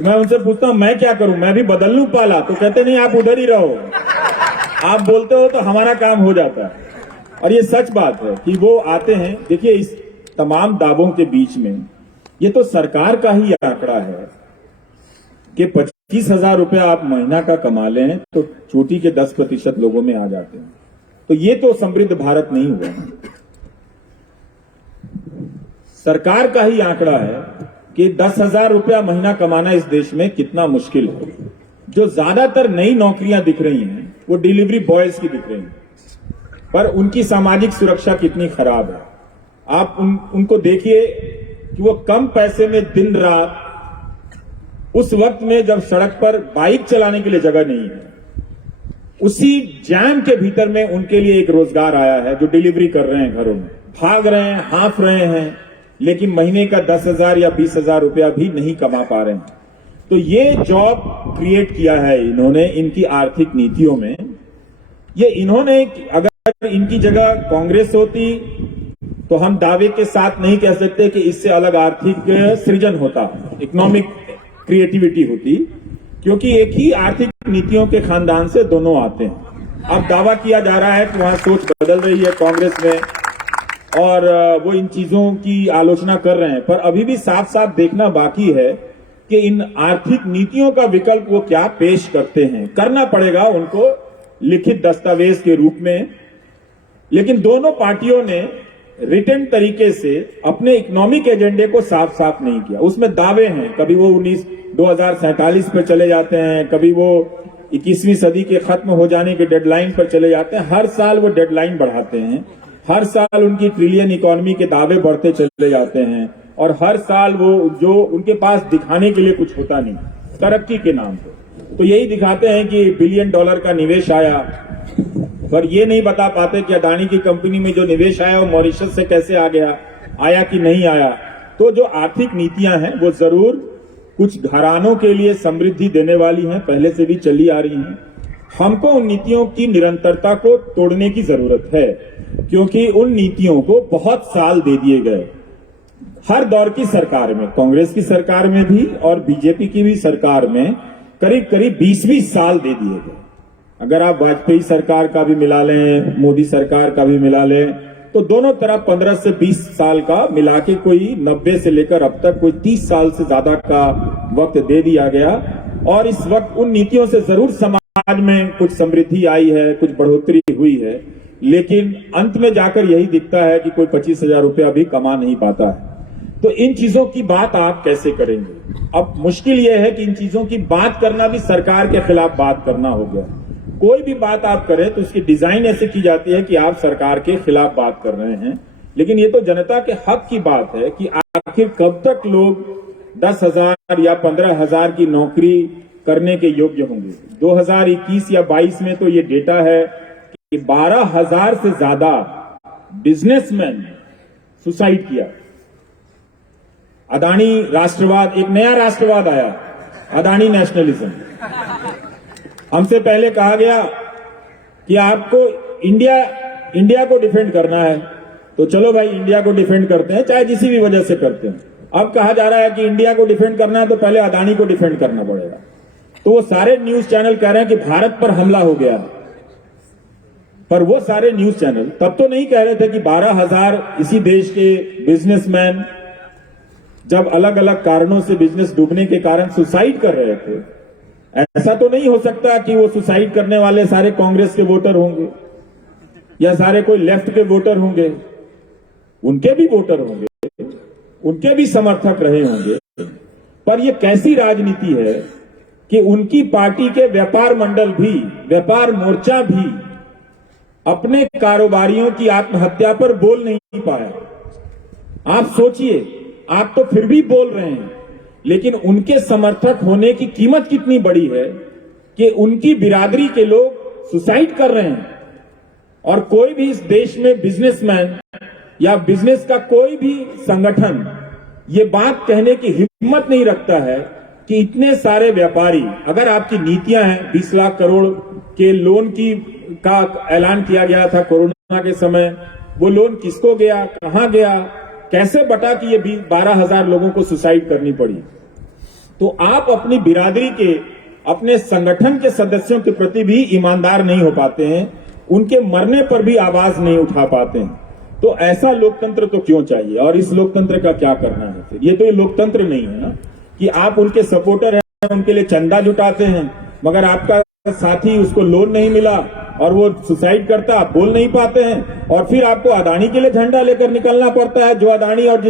मैं उनसे पूछता हूं मैं क्या करूं, मैं भी बदल लूं पाला? तो कहते नहीं, आप उधर ही रहो, आप बोलते हो तो हमारा काम हो जाता है। और ये सच बात है कि वो आते हैं। देखिए, इस तमाम दावों के बीच में ये तो सरकार का ही आंकड़ा है कि 25,000 रुपया आप महीना का कमा लें तो चोटी के 10% लोगों में आ जाते हैं। तो ये तो समृद्ध भारत नहीं हुआ। सरकार का ही आंकड़ा है कि 10,000 रुपया महीना कमाना इस देश में कितना मुश्किल है। जो ज्यादातर नई नौकरियां दिख रही हैं वो डिलीवरी बॉयज की दिख रही हैं, पर उनकी सामाजिक सुरक्षा कितनी खराब है। आप उनको देखिए कि वो कम पैसे में दिन रात, उस वक्त में जब सड़क पर बाइक चलाने के लिए जगह नहीं है, उसी जैम के भीतर में उनके लिए एक रोजगार आया है, जो डिलीवरी कर रहे हैं, घरों में भाग रहे हैं, हाँफ रहे हैं, लेकिन महीने का 10,000 या 20,000 रुपया भी नहीं कमा पा रहे हैं। तो ये जॉब क्रिएट किया है इन्होंने इनकी आर्थिक नीतियों में। ये इन्होंने, अगर इनकी जगह कांग्रेस होती तो हम दावे के साथ नहीं कह सकते कि इससे अलग आर्थिक सृजन होता, इकोनॉमिक क्रिएटिविटी होती, क्योंकि एक ही आर्थिक नीतियों के खानदान से दोनों आते हैं। अब दावा किया जा रहा है कि वहां सोच बदल रही है कांग्रेस में और वो इन चीजों की आलोचना कर रहे हैं, पर अभी भी साफ साफ देखना बाकी है कि इन आर्थिक नीतियों का विकल्प वो क्या पेश करते हैं। करना पड़ेगा उनको लिखित दस्तावेज के रूप में, लेकिन दोनों पार्टियों ने रिटन तरीके से अपने इकोनॉमिक एजेंडे को साफ साफ नहीं किया। उसमें दावे हैं, कभी वो 2047 पे चले जाते हैं, कभी वो 21वीं सदी के खत्म हो जाने के डेडलाइन पर चले जाते हैं। हर साल वो डेडलाइन बढ़ाते हैं, हर साल उनकी ट्रिलियन इकोनॉमी के दावे बढ़ते चले जाते हैं, और हर साल वो जो उनके पास दिखाने के लिए कुछ होता नहीं, तरक्की के नाम पे तो यही दिखाते हैं कि $1 बिलियन का निवेश आया, पर ये नहीं बता पाते कि अदानी की कंपनी में जो निवेश आया वो मॉरिशस से कैसे आ गया, आया कि नहीं आया। तो जो आर्थिक नीतियां हैं वो जरूर कुछ घरानों के लिए समृद्धि देने वाली हैं, पहले से भी चली आ रही हैं। हमको उन नीतियों की निरंतरता को तोड़ने की जरूरत है, क्योंकि उन नीतियों को बहुत साल दे दिए गए। हर दौर की सरकार में, कांग्रेस की सरकार में भी और बीजेपी की भी सरकार में करीब करीब 20-20 साल दे दिए गए। अगर आप वाजपेयी सरकार का भी मिला लें, मोदी सरकार का भी मिला लें, तो दोनों तरफ 15 से 20 साल का मिला के कोई 90 से लेकर अब तक कोई 30 साल से ज्यादा का वक्त दे दिया गया। और इस वक्त उन नीतियों से जरूर समाज में कुछ समृद्धि आई है, कुछ बढ़ोतरी हुई है, लेकिन अंत में जाकर यही दिखता है कि कोई 25,000 रुपया भी कमा नहीं पाता है। तो इन चीजों की बात आप कैसे करेंगे? अब मुश्किल यह है कि इन चीजों की बात करना भी सरकार के खिलाफ बात करना हो गया। कोई भी बात आप करें तो उसकी डिजाइन ऐसे की जाती है कि आप सरकार के खिलाफ बात कर रहे हैं, लेकिन ये तो जनता के हक की बात है कि आखिर कब तक लोग 10,000 या 15,000 की नौकरी करने के योग्य होंगे। 2021 या 22 में तो ये डेटा है कि 12,000 से ज्यादा बिजनेसमैन सुसाइड किया। अदानी राष्ट्रवाद, एक नया राष्ट्रवाद आया, अदानी नेशनलिज्म। हमसे पहले कहा गया कि आपको इंडिया को डिफेंड करना है, तो चलो भाई इंडिया को डिफेंड करते हैं, चाहे किसी भी वजह से करते हैं। अब कहा जा रहा है कि इंडिया को डिफेंड करना है तो पहले अदानी को डिफेंड करना पड़ेगा। तो वो सारे न्यूज चैनल कह रहे हैं कि भारत पर हमला हो गया, पर वो सारे न्यूज चैनल तब तो नहीं कह रहे थे कि 12,000 इसी देश के बिजनेसमैन जब अलग अलग कारणों से बिजनेस डूबने के कारण सुसाइड कर रहे थे। ऐसा तो नहीं हो सकता कि वो सुसाइड करने वाले सारे कांग्रेस के वोटर होंगे या सारे कोई लेफ्ट के वोटर होंगे। उनके भी वोटर होंगे, उनके भी समर्थक रहे होंगे, पर ये कैसी राजनीति है कि उनकी पार्टी के व्यापार मंडल भी, व्यापार मोर्चा भी अपने कारोबारियों की आत्महत्या पर बोल नहीं पाया। आप सोचिए, आप तो फिर भी बोल रहे हैं, लेकिन उनके समर्थक होने की कीमत कितनी बड़ी है कि उनकी बिरादरी के लोग सुसाइड कर रहे हैं। और कोई भी इस देश में बिजनेसमैन या बिजनेस का कोई भी संगठन ये बात कहने की हिम्मत नहीं रखता है कि इतने सारे व्यापारी, अगर आपकी नीतियां हैं 20 लाख करोड़ के लोन का ऐलान किया गया था कोरोना के समय, वो लोन किसको गया, कहां गया, कैसे बटा कि ये 12,000 लोगों को सुसाइड करनी पड़ी। तो आप अपनी बिरादरी के, अपने संगठन के सदस्यों के प्रति भी ईमानदार नहीं हो पाते हैं, उनके मरने पर भी आवाज नहीं उठा पाते हैं। तो ऐसा लोकतंत्र तो क्यों चाहिए? और इस लोकतंत्र का क्या करना है फिर? ये तो ये लोकतंत्र नहीं है ना कि आप उनके सपोर्टर हैं, उनके लिए चंदा जुटाते हैं, मगर आपका साथी उसको लोन नहीं मिला और वो सुसाइड करता, आप बोल नहीं पाते हैं, और फिर आपको अदानी के लिए झंडा लेकर निकलना पड़ता है, जो अदानी और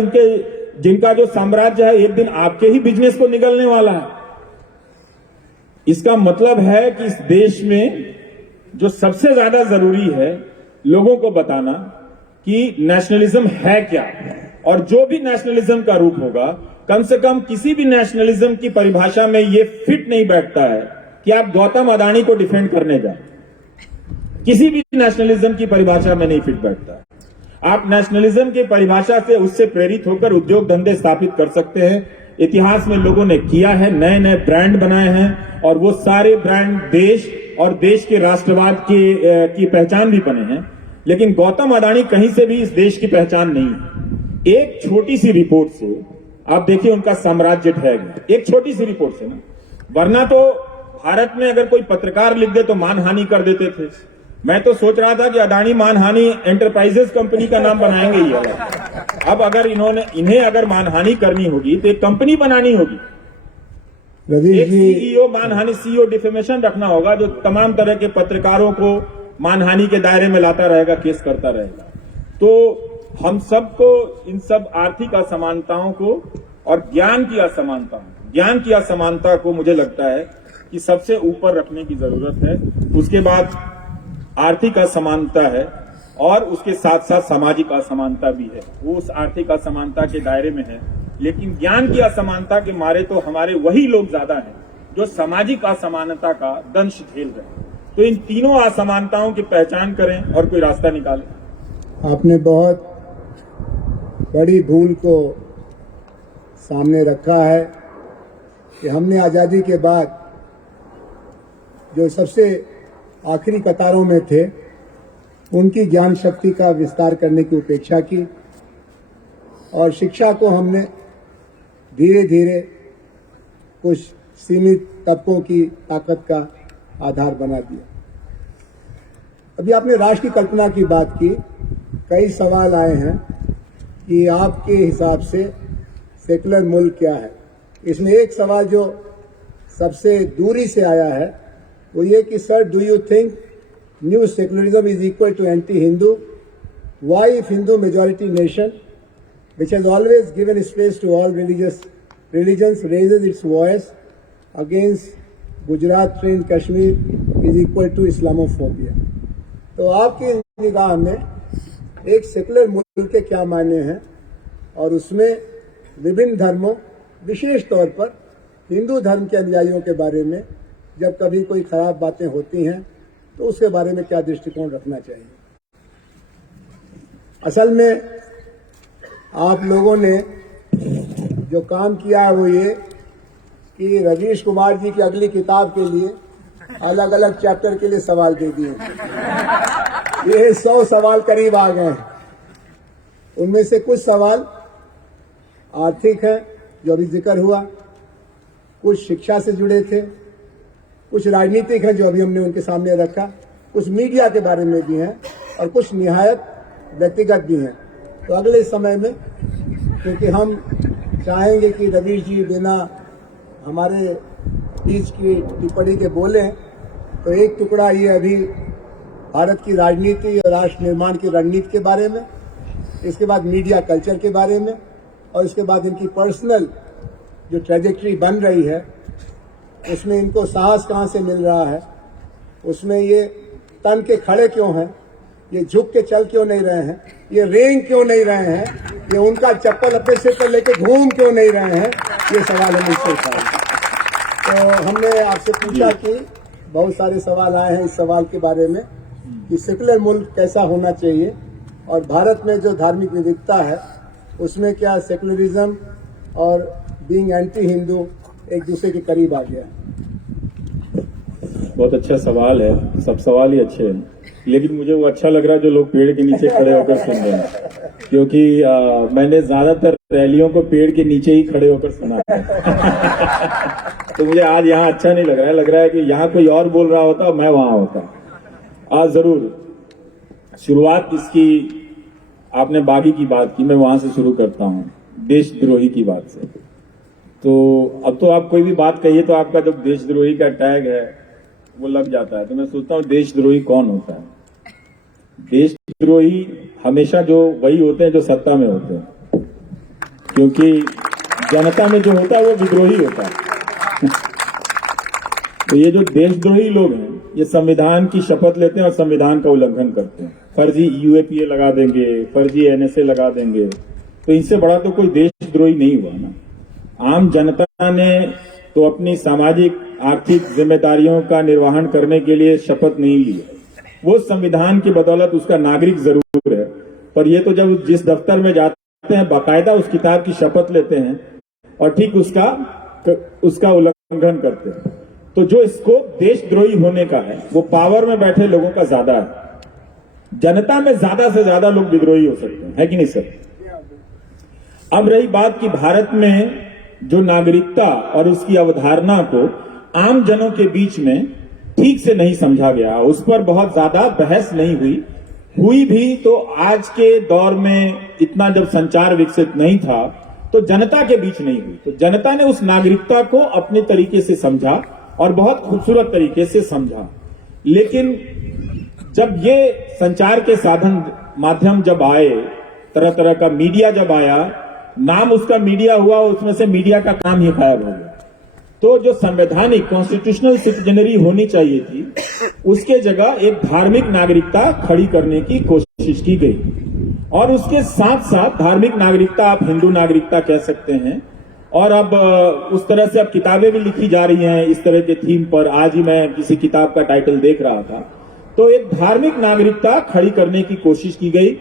जिनका जो साम्राज्य है एक दिन आपके ही बिजनेस को निगलने वाला है। इसका मतलब है कि इस देश में जो सबसे ज्यादा जरूरी है लोगों को बताना कि नेशनलिज्म है क्या, और जो भी नेशनलिज्म का रूप होगा, कम से कम किसी भी नेशनलिज्म की परिभाषा में ये फिट नहीं बैठता है कि आप गौतम अदानी को डिफेंड करने जाए। किसी भी नेशनलिज्म की परिभाषा में नहीं फिट बैठता है। आप नेशनलिज्म की परिभाषा से, उससे प्रेरित होकर उद्योग धंधे स्थापित कर सकते हैं। इतिहास में लोगों ने किया है, नए नए ब्रांड बनाए हैं, और वो सारे ब्रांड देश और देश के राष्ट्रवाद की पहचान भी बने हैं। लेकिन गौतम अदानी कहीं से भी इस देश की पहचान नहीं है। एक छोटी सी रिपोर्ट से आप देखिए उनका साम्राज्य ढह गया, एक छोटी सी रिपोर्ट से ना। वरना तो भारत में अगर कोई पत्रकार लिख दे तो मानहानि कर देते थे। मैं तो सोच रहा था कि अदानी मानहानि एंटरप्राइजेस कंपनी का नाम बनाएंगे ही। अब अगर इन्हें अगर मानहानि करनी होगी तो एक कंपनी बनानी होगी, एक सीईओ मानहानि, सीईओ डिफेमेशन रखना होगा, जो तमाम तरह के पत्रकारों को मानहानि के दायरे में लाता रहेगा, केस करता रहेगा। तो हम सबको इन सब आर्थिक असमानताओं को और ज्ञान की असमानता को मुझे लगता है कि सबसे ऊपर रखने की जरूरत है। उसके बाद आर्थिक असमानता है और उसके साथ साथ सामाजिक असमानता भी है। वो उस आर्थिक असमानता के दायरे में है लेकिन ज्ञान की असमानता के मारे तो हमारे वही लोग ज्यादा हैं जो सामाजिक असमानता का दंश झेल रहे हैं। तो इन तीनों असमानताओं की पहचान करें और कोई रास्ता निकालें। आपने बहुत बड़ी भूल को सामने रखा है कि हमने आज़ादी के बाद जो सबसे आखिरी कतारों में थे उनकी ज्ञान शक्ति का विस्तार करने की उपेक्षा की और शिक्षा को हमने धीरे धीरे कुछ सीमित तबकों की ताकत का आधार बना दिया। अभी आपने राष्ट्र की कल्पना की बात की, कई सवाल आए हैं कि आपके हिसाब से सेकुलर मुल्क क्या है। इसमें एक सवाल जो सबसे दूरी से आया है वो ये कि sir, do you think new secularism is equal to anti Hindu? Why if Hindu majority nation which has always given space to all religions raises its voice against Gujarat train Kashmir is equal to Islamophobia। तो आपकी निगाह में एक secular मुल्क के क्या मायने हैं और उसमें विभिन्न धर्मों, विशेष तौर पर हिंदू धर्म के अनुयायियों के बारे में जब कभी कोई खराब बातें होती हैं तो उसके बारे में क्या दृष्टिकोण रखना चाहिए? असल में आप लोगों ने जो काम किया है वो ये कि रवीश कुमार जी की अगली किताब के लिए अलग अलग चैप्टर के लिए सवाल दे दिए। ये 100 सवाल करीब आ गए हैं। उनमें से कुछ सवाल आर्थिक हैं जो अभी जिक्र हुआ, कुछ शिक्षा से जुड़े थे, कुछ राजनीतिक हैं जो अभी हमने उनके सामने रखा, कुछ मीडिया के बारे में भी हैं और कुछ निहायत व्यक्तिगत भी हैं। तो अगले समय में, क्योंकि हम चाहेंगे कि रवीश जी बिना हमारे बीच की टिप्पणी के बोले, तो एक टुकड़ा ये अभी भारत की राजनीति और राष्ट्र निर्माण की रणनीति के बारे में, इसके बाद मीडिया कल्चर के बारे में और इसके बाद इनकी पर्सनल जो ट्रेजेक्ट्री बन रही है उसमें इनको साहस कहाँ से मिल रहा है, उसमें ये तन के खड़े क्यों हैं, ये झुक के चल क्यों नहीं रहे हैं, ये रेंग क्यों नहीं रहे हैं, ये उनका चप्पल अपने सिर पर लेके घूम क्यों नहीं रहे हैं, ये सवाल हम इससे उठाएंगे। तो हमने आपसे पूछा कि बहुत सारे सवाल आए हैं इस सवाल के बारे में कि सेकुलर मुल्क कैसा होना चाहिए और भारत में जो धार्मिक विविधता है उसमें क्या सेकुलरिज्म और बीइंग एंटी हिंदू एक दूसरे के करीब आ गया है। बहुत अच्छा सवाल है, सब सवाल ही अच्छे हैं, लेकिन मुझे वो अच्छा लग रहा है जो लोग पेड़ के नीचे खड़े होकर सुन रहे हैं, क्योंकि मैंने ज्यादातर रैलियों को पेड़ के नीचे ही खड़े होकर सुना है। तो मुझे आज यहाँ अच्छा नहीं लग रहा है कि यहाँ कोई और बोल रहा होता मैं वहां होता। आज जरूर शुरुआत इसकी आपने बागी की बात की, मैं वहां से शुरू करता हूँ, देशद्रोही की बात से। तो अब तो आप कोई भी बात कहिए तो आपका जो देशद्रोही का टैग है वो लग जाता है। तो मैं सोचता हूँ देशद्रोही कौन होता है? देशद्रोही हमेशा जो वही होते हैं जो सत्ता में होते हैं, क्योंकि जनता में जो होता है वो विद्रोही होता है। तो ये जो देशद्रोही लोग हैं ये संविधान की शपथ लेते हैं और संविधान का उल्लंघन करते हैं, फर्जी यूएपीए लगा देंगे, फर्जी एनएसए लगा देंगे। तो इनसे बड़ा तो कोई देशद्रोही नहीं हुआ ना। आम जनता ने तो अपनी सामाजिक आर्थिक जिम्मेदारियों का निर्वहन करने के लिए शपथ नहीं ली है, वो संविधान की बदौलत उसका नागरिक जरूर है, पर ये तो जब जिस दफ्तर में जाते हैं बाकायदा उस किताब की शपथ लेते हैं और ठीक उसका उल्लंघन करते हैं। तो जो स्कोप देशद्रोही होने का है वो पावर में बैठे लोगों का ज्यादा है। जनता में ज्यादा से ज्यादा लोग विद्रोही हो सकते हैं, है कि नहीं सर? अब रही बात कि भारत में जो नागरिकता और उसकी अवधारणा को आम जनों के बीच में ठीक से नहीं समझा गया, उस पर बहुत ज्यादा बहस नहीं हुई भी तो आज के दौर में इतना जब संचार विकसित नहीं था तो जनता के बीच नहीं हुई। तो जनता ने उस नागरिकता को अपने तरीके से समझा और बहुत खूबसूरत तरीके से समझा। लेकिन जब ये संचार के साधन माध्यम जब आए, तरह तरह का मीडिया जब आया, नाम उसका मीडिया हुआ, उसमें से मीडिया का काम ही गायब हो गया। तो जो संवैधानिक कॉन्स्टिट्यूशनल सिटीजनरी होनी चाहिए थी उसके जगह एक धार्मिक नागरिकता खड़ी करने की कोशिश कोशिश की गई और उसके साथ साथ धार्मिक नागरिकता, आप हिंदू नागरिकता कह सकते हैं, और अब उस तरह से अब किताबें भी लिखी जा रही हैं इस तरह के थीम पर। आज ही मैं किसी किताब का टाइटल देख रहा था, तो एक धार्मिक नागरिकता खड़ी करने की कोशिश की गई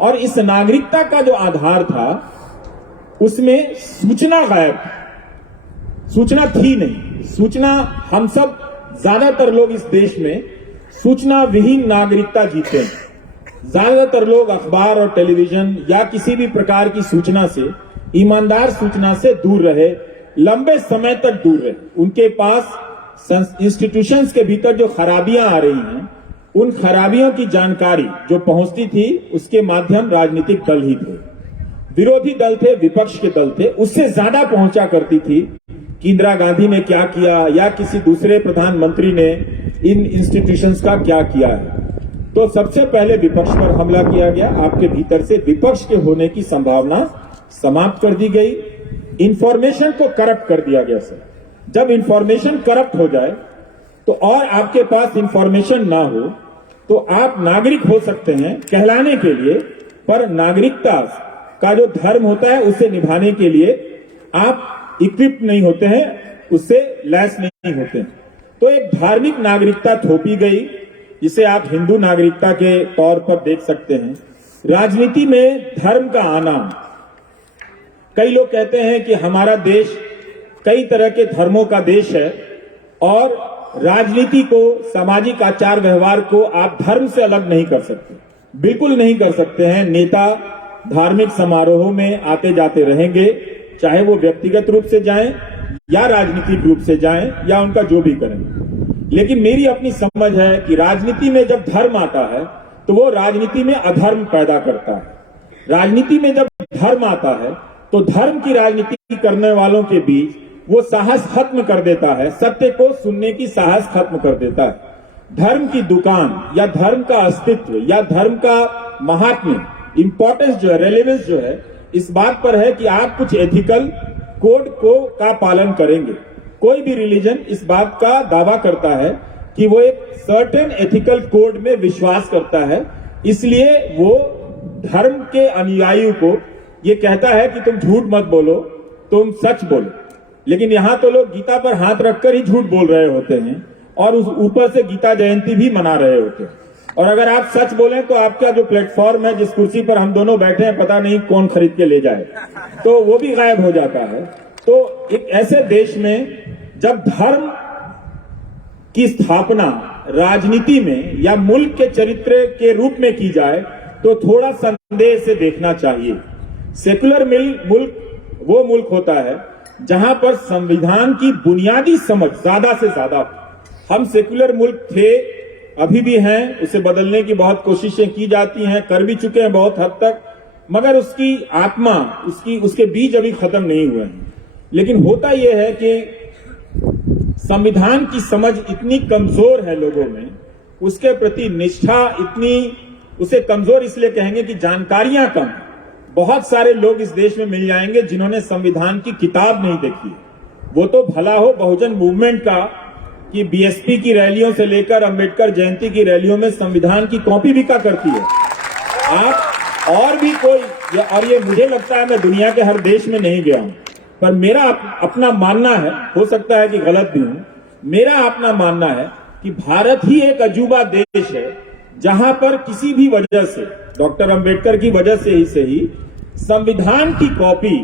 और इस नागरिकता का जो आधार था उसमें सूचना गायब, सूचना थी नहीं। सूचना, हम सब ज्यादातर लोग इस देश में सूचना विहीन नागरिकता जीते हैं। ज्यादातर लोग अखबार और टेलीविजन या किसी भी प्रकार की सूचना से, ईमानदार सूचना से दूर रहे, लंबे समय तक दूर रहे। उनके पास इंस्टीट्यूशंस के भीतर जो खराबियां आ रही हैं, उन खराबियों की जानकारी जो पहुंचती थी उसके माध्यम राजनीतिक दल ही थे, विरोधी दल थे, विपक्ष के दल थे, उससे ज्यादा पहुंचा करती थी कि इंदिरा गांधी ने क्या किया या किसी दूसरे प्रधानमंत्री ने इन इंस्टीट्यूशंस का क्या किया है। तो सबसे पहले विपक्ष पर हमला किया गया। आपके भीतर से विपक्ष के होने की संभावना समाप्त कर दी गई। इंफॉर्मेशन को करप्ट कर दिया गया सर। जब इंफॉर्मेशन करप्ट हो जाए तो और आपके पास इंफॉर्मेशन ना हो तो आप नागरिक हो सकते हैं कहलाने के लिए, पर नागरिकता का जो धर्म होता है उसे निभाने के लिए आप इक्विप्ड नहीं होते हैं, उससे लैस नहीं होते हैं। तो एक धार्मिक नागरिकता थोपी गई जिसे आप हिंदू नागरिकता के तौर पर देख सकते हैं। राजनीति में धर्म का आना, कई लोग कहते हैं कि हमारा देश कई तरह के धर्मों का देश है और राजनीति को, सामाजिक आचार व्यवहार को आप धर्म से अलग नहीं कर सकते, बिल्कुल नहीं कर सकते हैं। नेता धार्मिक समारोहों में आते जाते रहेंगे, चाहे वो व्यक्तिगत रूप से जाएं या राजनीतिक रूप से जाएं या उनका जो भी करें। लेकिन मेरी अपनी समझ है कि राजनीति में जब धर्म आता है तो वो राजनीति में अधर्म पैदा करता है। राजनीति में जब धर्म आता है तो धर्म की राजनीति करने वालों के बीच वो साहस खत्म कर देता है, सत्य को सुनने की साहस खत्म कर देता है। धर्म की दुकान या धर्म का अस्तित्व या धर्म का महात्म्य, इंपॉर्टेंस जो है, रेलेवेंस जो है, इस बात पर है कि आप कुछ एथिकल कोड का पालन करेंगे। कोई भी रिलीजन इस बात का दावा करता है कि वो एक सर्टेन एथिकल कोड में विश्वास करता है, इसलिए वो धर्म के अनुयायियों को ये कहता है कि तुम झूठ मत बोलो, तुम सच बोलो। लेकिन यहां तो लोग गीता पर हाथ रखकर ही झूठ बोल रहे होते हैं और उस ऊपर से गीता जयंती भी मना रहे होते हैं। और अगर आप सच बोलें तो आपका जो प्लेटफॉर्म है, जिस कुर्सी पर हम दोनों बैठे हैं, पता नहीं कौन खरीद के ले जाए, तो वो भी गायब हो जाता है। तो एक ऐसे देश में जब धर्म की स्थापना राजनीति में या मुल्क के चरित्र के रूप में की जाए तो थोड़ा संदेह से देखना चाहिए। सेकुलर मुल्क वो मुल्क होता है जहां पर संविधान की बुनियादी समझ ज्यादा से ज्यादा। हम सेकुलर मुल्क थे, अभी भी हैं, उसे बदलने की बहुत कोशिशें की जाती हैं, कर भी चुके हैं बहुत हद तक, मगर उसकी आत्मा, उसके बीज अभी खत्म नहीं हुए हैं। लेकिन होता यह है कि संविधान की समझ इतनी कमजोर है लोगों में, उसके प्रति निष्ठा इतनी, उसे कमजोर इसलिए कहेंगे कि जानकारियां कम। बहुत सारे लोग इस देश में मिल जाएंगे जिन्होंने संविधान की किताब नहीं देखी। वो तो भला हो बहुजन मूवमेंट का कि बीएसपी की रैलियों से लेकर अंबेडकर जयंती की रैलियों में संविधान की कॉपी बिका करती है। आप और भी कोई, और ये मुझे लगता है मैं दुनिया के हर देश में नहीं गया हूं, पर मेरा अपना मानना है, हो सकता है कि गलत भी हूं, मेरा अपना मानना है कि भारत ही एक अजूबा देश है जहां पर किसी भी वजह से, डॉक्टर अंबेडकर की वजह से ही संविधान की कॉपी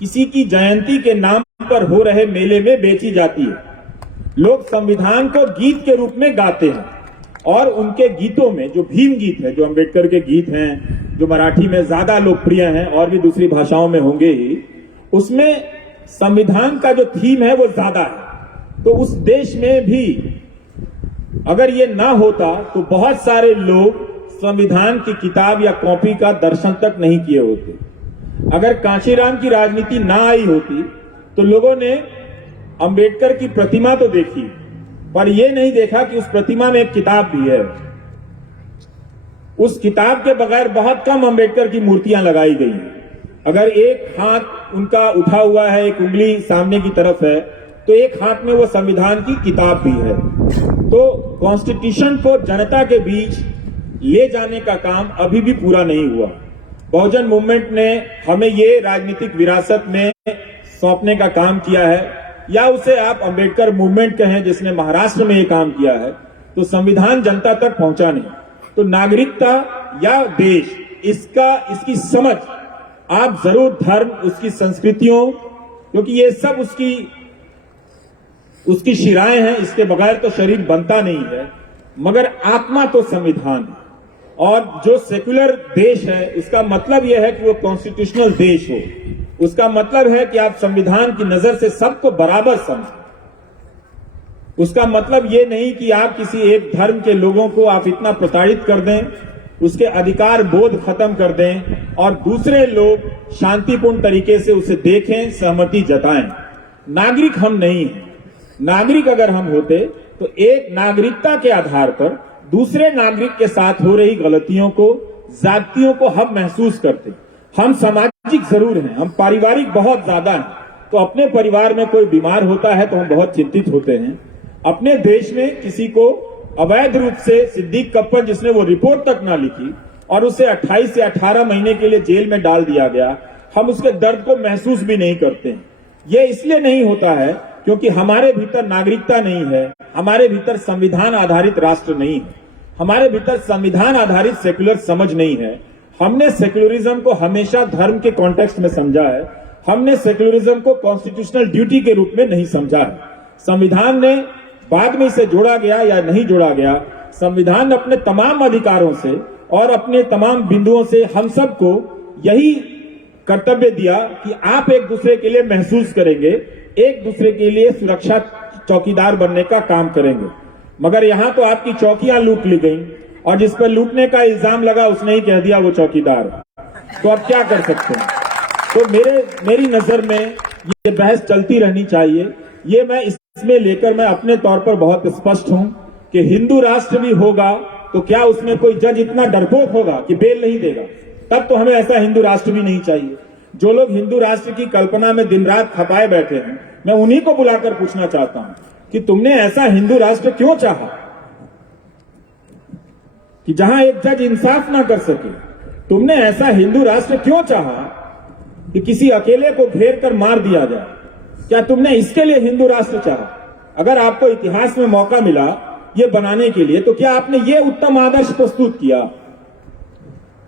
किसी की जयंती के नाम पर हो रहे मेले में बेची जाती है। लोग संविधान को गीत के रूप में गाते हैं और उनके गीतों में जो भीम गीत है, जो अंबेडकर के गीत हैं, जो मराठी में ज्यादा लोकप्रिय हैं और भी दूसरी भाषाओं में होंगे ही, उसमें संविधान का जो थीम है वो ज्यादा है। तो उस देश में भी अगर ये ना होता तो बहुत सारे लोग संविधान की किताब या कॉपी का दर्शन तक नहीं किए होते। अगर कांशीराम की राजनीति ना आई होती तो लोगों ने अंबेडकर की प्रतिमा तो देखी, पर यह नहीं देखा कि उस प्रतिमा में एक किताब भी है। उस किताब के बगैर बहुत कम अंबेडकर की मूर्तियां लगाई गई हैं। अगर एक हाथ उनका उठा हुआ है, एक उंगली सामने की तरफ है, तो एक हाथ में वो संविधान की किताब भी है। तो कॉन्स्टिट्यूशन को जनता के बीच ले जाने का काम अभी भी पूरा नहीं हुआ। बहुजन मूवमेंट ने हमें ये राजनीतिक विरासत में सौंपने का काम किया है, या उसे आप अंबेडकर मूवमेंट कहें जिसने महाराष्ट्र में ये काम किया है, तो संविधान जनता तक पहुंचा नहीं। तो नागरिकता या देश, इसकी समझ आप जरूर धर्म, उसकी संस्कृतियों, क्योंकि ये सब उसकी शिराएं हैं, इसके बगैर तो शरीर बनता नहीं है, मगर आत्मा तो संविधान है। और जो सेक्युलर देश है उसका मतलब यह है कि वो कॉन्स्टिट्यूशनल देश हो। उसका मतलब है कि आप संविधान की नजर से सबको बराबर समझें। उसका मतलब ये नहीं कि आप किसी एक धर्म के लोगों को आप इतना प्रताड़ित कर दें, उसके अधिकार बोध खत्म कर दें और दूसरे लोग शांतिपूर्ण तरीके से उसे देखें, सहमति जताएं। नागरिक हम नहीं हैं। नागरिक अगर हम होते तो एक नागरिकता के आधार पर दूसरे नागरिक के साथ हो रही गलतियों को, ज्यादतियों को हम महसूस करते। हम सामाजिक जरूर हैं, हम पारिवारिक बहुत ज्यादा हैं। तो अपने परिवार में कोई बीमार होता है तो हम बहुत चिंतित होते हैं। अपने देश में किसी को अवैध रूप से सिद्दीक कप्पर, जिसने वो रिपोर्ट तक ना लिखी और उसे 28 से 18 महीने के लिए जेल में डाल दिया गया, हम उसके दर्द को महसूस भी नहीं करते हैं। ये इसलिए नहीं होता है क्योंकि हमारे भीतर नागरिकता नहीं है, हमारे भीतर संविधान आधारित राष्ट्र नहीं है, हमारे भीतर संविधान आधारित सेक्युलर समझ नहीं है। हमने सेक्युलरिज्म को हमेशा धर्म के कॉन्टेक्स्ट में समझा है, हमने सेक्युलरिज्म को कॉन्स्टिट्यूशनल ड्यूटी के रूप में नहीं समझा है। संविधान ने बाद में इसे जोड़ा गया या नहीं जोड़ा गया, संविधान अपने तमाम अधिकारों से और अपने तमाम बिंदुओं से हम सबको यही कर्तव्य दिया कि आप एक दूसरे के लिए महसूस करेंगे, एक दूसरे के लिए सुरक्षा चौकीदार बनने का काम करेंगे। मगर यहां तो आपकी चौकियां लूट ली गई और जिस पर लूटने का इल्जाम लगा उसने ही कह दिया वो चौकीदार। तो अब क्या कर सकते हैं? तो मेरी नजर में ये बहस चलती रहनी चाहिए। ये मैं इसमें लेकर मैं अपने तौर पर बहुत स्पष्ट हूं कि हिंदू राष्ट्र भी होगा तो क्या उसमें कोई जज इतना डरपोक होगा कि बेल नहीं देगा? तब तो हमें ऐसा हिंदू राष्ट्र भी नहीं चाहिए। जो लोग हिंदू राष्ट्र की कल्पना में दिन रात खपाए बैठे हैं, मैं उन्हीं को बुलाकर पूछना चाहता हूं कि तुमने ऐसा हिंदू राष्ट्र क्यों चाहा कि जहां एक जज इंसाफ ना कर सके? तुमने ऐसा हिंदू राष्ट्र क्यों चाहा कि किसी अकेले को घेर कर मार दिया जाए? क्या तुमने इसके लिए हिंदू राष्ट्र चाहा? अगर आपको इतिहास में मौका मिला ये बनाने के लिए, तो क्या आपने ये उत्तम आदर्श प्रस्तुत किया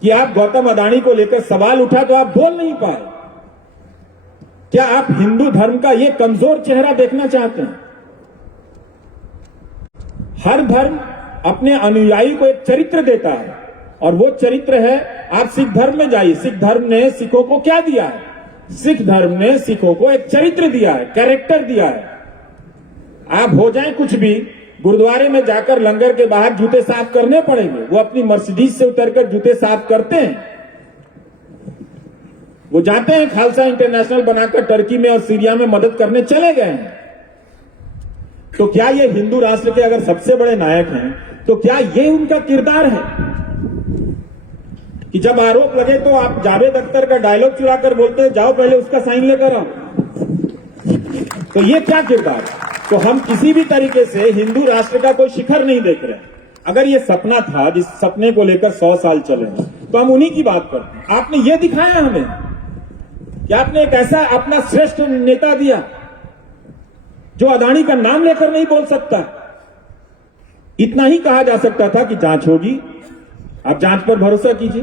कि आप गौतम अडानी को लेकर सवाल उठा तो आप बोल नहीं पाए? क्या आप हिंदू धर्म का ये कमजोर चेहरा देखना चाहते हैं? हर धर्म अपने अनुयायी को एक चरित्र देता है और वो चरित्र है, आप सिख धर्म में जाइए, सिख धर्म ने सिखों को क्या दिया है? सिख धर्म ने सिखों को एक चरित्र दिया है, कैरेक्टर दिया है। आप हो जाए कुछ भी, गुरुद्वारे में जाकर लंगर के बाहर जूते साफ करने पड़ेंगे। वो अपनी मर्सिडीज से उतरकर जूते साफ करते हैं। वो जाते हैं खालसा इंटरनेशनल बनाकर टर्की में और सीरिया में मदद करने चले गए हैं। तो क्या ये हिंदू राष्ट्र के अगर सबसे बड़े नायक हैं तो क्या ये उनका किरदार है कि जब आरोप लगे तो आप जावेद अख्तर का डायलॉग चुराकर बोलते हैं जाओ पहले उसका साइन लेकर आओ? तो ये क्या किरदार है? तो हम किसी भी तरीके से हिंदू राष्ट्र का कोई शिखर नहीं देख रहे। अगर ये सपना था, जिस सपने को लेकर 100 साल चले, तो हम उन्हीं की बात करते हैं। आपने ये दिखाया हमें कि आपने एक ऐसा अपना श्रेष्ठ नेता दिया जो अडानी का नाम लेकर नहीं बोल सकता। इतना ही कहा जा सकता था कि जांच होगी, आप जांच पर भरोसा कीजिए,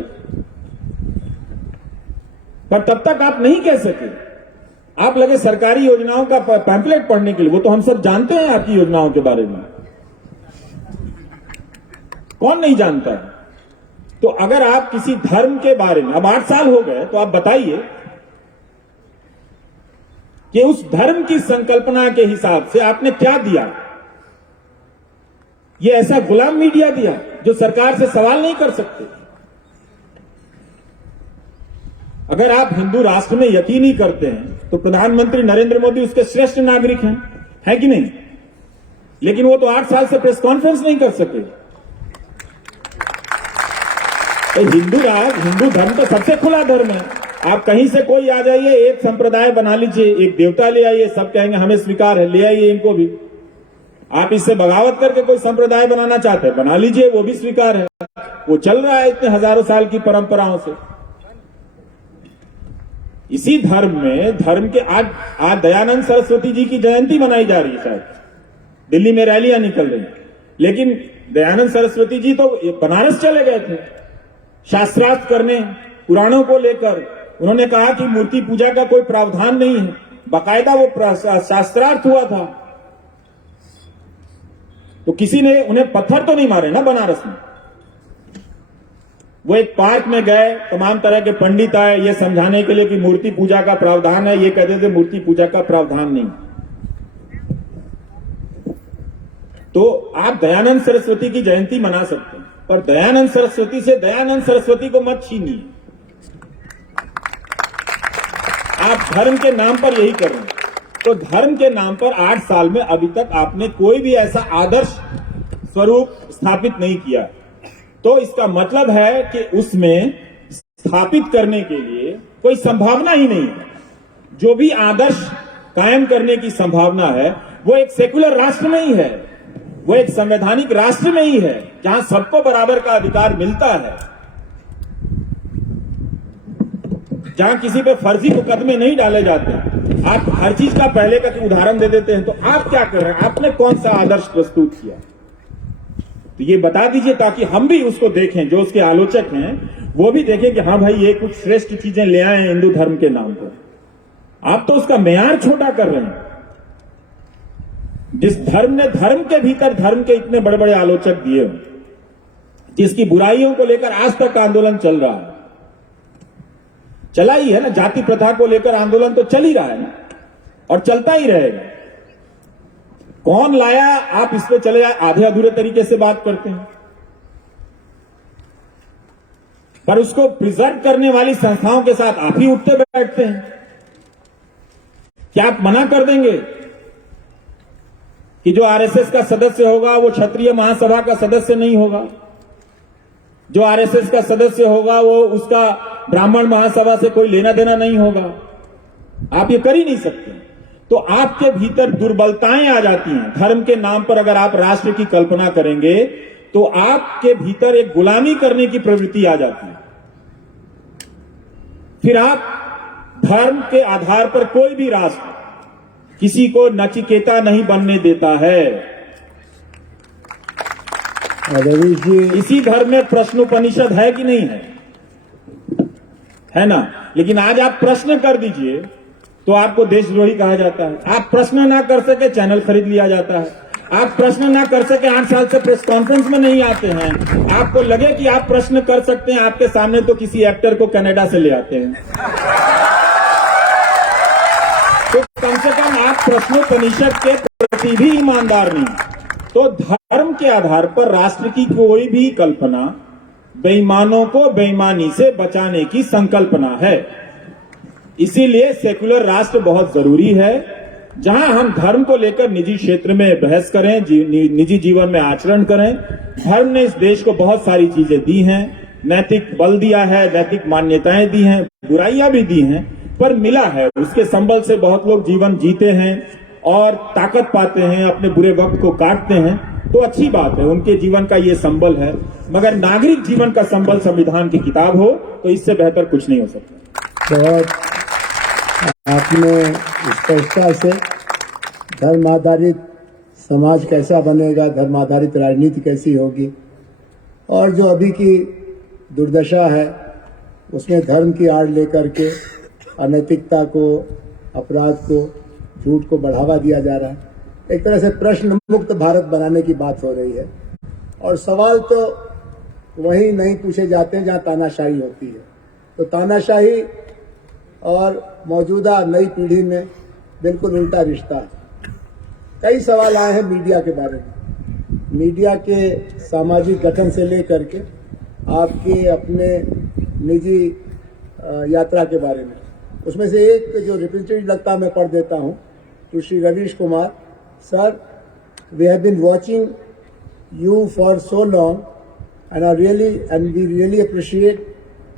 पर तब तक आप नहीं कह सके। आप लगे सरकारी योजनाओं का पैम्पलेट पढ़ने के लिए। वो तो हम सब जानते हैं आपकी योजनाओं के बारे में, कौन नहीं जानता है? तो अगर आप किसी धर्म के बारे में, अब 8 साल हो गए, तो आप बताइए कि उस धर्म की संकल्पना के हिसाब से आपने क्या दिया? ये ऐसा गुलाम मीडिया दिया जो सरकार से सवाल नहीं कर सकते। अगर आप हिंदू राष्ट्र में यकीन ही करते हैं तो प्रधानमंत्री नरेंद्र मोदी उसके श्रेष्ठ नागरिक हैं, है कि नहीं? लेकिन वो तो 8 साल से प्रेस कॉन्फ्रेंस नहीं कर सके। तो हिंदू धर्म तो सबसे खुला धर्म है। आप कहीं से कोई आ जाइए, एक संप्रदाय बना लीजिए, एक देवता ले आइए, सब कहेंगे हमें स्वीकार है, ले आइए इनको भी। आप इससे बगावत करके कोई संप्रदाय बनाना चाहते हैं, बना लीजिए, वो भी स्वीकार है। वो चल रहा है इतने हजारों साल की परंपराओं से। इसी धर्म में, धर्म के आज दयानंद सरस्वती जी की जयंती मनाई जा रही है, शायद दिल्ली में रैलियां निकल रही, लेकिन दयानंद सरस्वती जी तो बनारस चले गए थे शास्त्रार्थ करने, पुराणों को लेकर। उन्होंने कहा कि मूर्ति पूजा का कोई प्रावधान नहीं है, बाकायदा वो शास्त्रार्थ हुआ था। तो किसी ने उन्हें पत्थर तो नहीं मारे ना बनारस में। वो एक पार्क में गए, तमाम तरह के पंडित आए ये समझाने के लिए कि मूर्ति पूजा का प्रावधान है, ये कहते थे मूर्ति पूजा का प्रावधान नहीं। तो आप दयानंद सरस्वती की जयंती मना सकते हैं, पर दयानंद सरस्वती से दयानंद सरस्वती को मत छीनिए। आप धर्म के नाम पर यही कर रहे हैं। तो धर्म के नाम पर 8 साल में अभी तक आपने कोई भी ऐसा आदर्श स्वरूप स्थापित नहीं किया। तो इसका मतलब है कि उसमें स्थापित करने के लिए कोई संभावना ही नहीं है। जो भी आदर्श कायम करने की संभावना है वो एक सेकुलर राष्ट्र में ही है, वो एक संवैधानिक राष्ट्र में ही है, जहां सबको बराबर का अधिकार मिलता है, जहां किसी पे फर्जी मुकदमे नहीं डाले जाते। आप हर चीज का पहले का उदाहरण दे देते हैं। तो आप क्या कर रहे हैं? आपने कौन सा आदर्श प्रस्तुत किया? तो ये बता दीजिए ताकि हम भी उसको देखें, जो उसके आलोचक हैं वो भी देखें कि हाँ भाई ये कुछ श्रेष्ठ चीजें ले आए हैं हिंदू धर्म के नाम पर। आप तो उसका मेयार छोटा कर रहे हैं। जिस धर्म ने धर्म के भीतर धर्म के इतने बड़े बड़े आलोचक दिए, जिसकी बुराइयों को लेकर आज तक आंदोलन चल रहा है, चला ही है ना, जाति प्रथा को लेकर आंदोलन तो चल ही रहा है ना, और चलता ही रहेगा। कौन लाया? आप इस पे चले जाए, आधे अधूरे तरीके से बात करते हैं, पर उसको प्रिजर्व करने वाली संस्थाओं के साथ आप ही उठते बैठते हैं। क्या आप मना कर देंगे कि जो आरएसएस का सदस्य होगा वो क्षत्रिय महासभा का सदस्य नहीं होगा, जो आरएसएस का सदस्य होगा वो उसका ब्राह्मण महासभा से कोई लेना देना नहीं होगा? आप ये कर ही नहीं सकते। तो आपके भीतर दुर्बलताएं आ जाती हैं। धर्म के नाम पर अगर आप राष्ट्र की कल्पना करेंगे तो आपके भीतर एक गुलामी करने की प्रवृत्ति आ जाती है। फिर आप धर्म के आधार पर कोई भी राष्ट्र किसी को नचिकेता नहीं बनने देता है। रवीश जी, इसी धर्म में प्रश्नोपनिषद है कि नहीं है ना? लेकिन आज आप प्रश्न कर दीजिए तो आपको देशद्रोही कहा जाता है। आप प्रश्न ना कर सके चैनल खरीद लिया जाता है। आप प्रश्न ना कर सके 8 साल से प्रेस कॉन्फ्रेंस में नहीं आते हैं। आपको लगे कि आप प्रश्न कर सकते हैं आपके सामने, तो किसी एक्टर को कनाडा से ले आते हैं। तो कम से कम आप प्रश्नोपनिषद के प्रति भी ईमानदार नहीं। तो धर्म के आधार पर राष्ट्र की कोई भी कल्पना बेईमानों को बेईमानी से बचाने की संकल्पना है। इसीलिए सेकुलर राष्ट्र बहुत जरूरी है, जहां हम धर्म को लेकर निजी क्षेत्र में बहस करें, निजी जीवन में आचरण करें। धर्म ने इस देश को बहुत सारी चीजें दी हैं, नैतिक बल दिया है, नैतिक मान्यताएं दी हैं, बुराइयां भी दी हैं, पर मिला है। उसके संबल से बहुत लोग जीवन जीते हैं और ताकत पाते हैं, अपने बुरे वक्त को काटते हैं। तो अच्छी बात है, उनके जीवन का ये संबल है। मगर नागरिक जीवन का संबल संविधान की किताब हो तो इससे बेहतर कुछ नहीं हो सकता। बहुत आपने स्पष्टता से धर्म आधारित समाज कैसा बनेगा, धर्म आधारित राजनीति कैसी होगी, और जो अभी की दुर्दशा है उसमें धर्म की आड़ लेकर के अनैतिकता को, अपराध को, झूठ को बढ़ावा दिया जा रहा है। एक तरह से प्रश्न मुक्त भारत बनाने की बात हो रही है, और सवाल तो वहीं नहीं पूछे जाते जहां तानाशाही होती है। तो तानाशाही और मौजूदा नई पीढ़ी में बिल्कुल उल्टा रिश्ता है। कई सवाल आए हैं मीडिया के बारे में, मीडिया के सामाजिक गठन से लेकर के आपके अपने निजी यात्रा के बारे में। उसमें से एक जो रिप्रेजेंटेटिव लगता है मैं पढ़ देता हूं, तो Shri Ravish Kumar sir, we have been watching you for so long and we really appreciate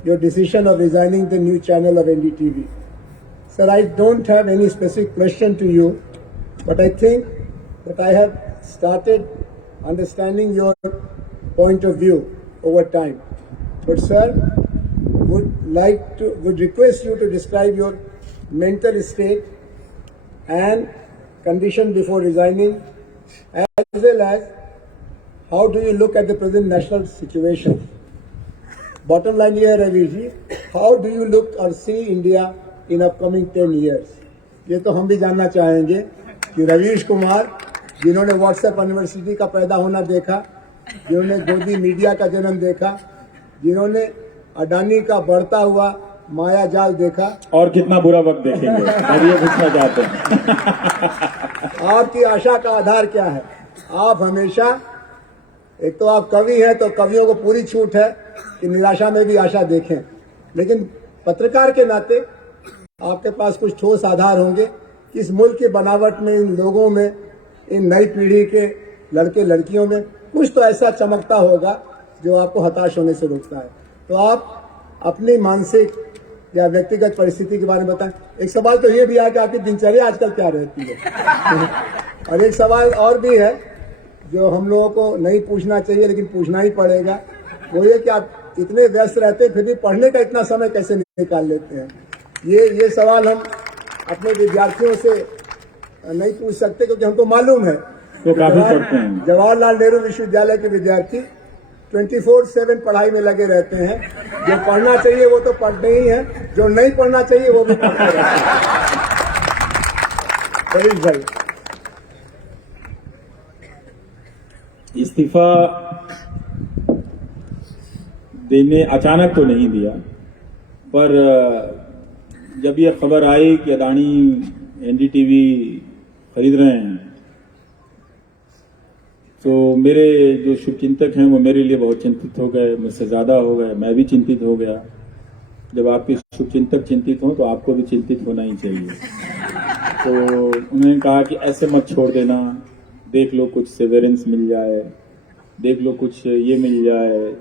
your decision of resigning the new channel of NDTV. Sir, I don't have any specific question to you, but I think that I have started understanding your point of view over time. But sir, would request you to describe your mental state and condition before resigning, as well as how do you look at the present national situation? Bottom line here, Ravi ji, how do you look or see India in upcoming 10 years? ये तो हम भी जानना चाहेंगे कि रवीश कुमार, जिन्होंने WhatsApp university का पैदा होना देखा, जिन्होंने गोदी मीडिया का जन्म देखा, जिन्होंने अडानी का बढ़ता हुआ माया जाल देखा, और कितना बुरा वक्त देखेंगे, अब ये पूछना चाहते हैं। आपकी आशा का आधार क्या है? आप हमेशा, एक तो आप कवि हैं तो कवियों को पूरी छूट है कि निराशा में भी आशा देखें, लेकिन पत्रकार के नाते आपके पास कुछ ठोस आधार होंगे कि इस मुल्क की बनावट में, इन लोगों में, इन नई पीढ़ी के लड़के लड़कियों में कुछ तो ऐसा चमकता होगा जो आपको हताश होने से रोकता है। तो आप अपनी मानसिक या व्यक्तिगत परिस्थिति के बारे में बताएं। एक सवाल तो ये भी है कि आपकी दिनचर्या आजकल क्या रहती है और एक सवाल और भी है जो हम लोगों को नहीं पूछना चाहिए लेकिन पूछना ही पड़ेगा, वो ये कि आप इतने व्यस्त रहते फिर भी पढ़ने का इतना समय कैसे निकाल लेते हैं? ये सवाल हम अपने विद्यार्थियों से नहीं पूछ सकते क्योंकि हमको मालूम है तो काफी पढ़ते हैं। जवाहरलाल नेहरू विश्वविद्यालय के विद्यार्थी 24/7 पढ़ाई में लगे रहते हैं। जो पढ़ना चाहिए वो तो पढ़ते ही है, जो नहीं पढ़ना चाहिए वो भी पढ़ते रहते हैं। भाई इस्तीफा देने अचानक तो नहीं दिया, पर जब यह खबर आई कि अदानी एनडीटीवी खरीद रहे हैं तो मेरे जो शुभचिंतक हैं वो मेरे लिए बहुत चिंतित हो गए, मुझसे ज्यादा हो गए, मैं भी चिंतित हो गया। जब आपके शुभचिंतक चिंतित हों तो आपको भी चिंतित होना ही चाहिए। तो उन्होंने कहा कि ऐसे मत छोड़ देना, देख लो कुछ सेवेरेंस मिल जाए, देख लो कुछ ये मिल जाए।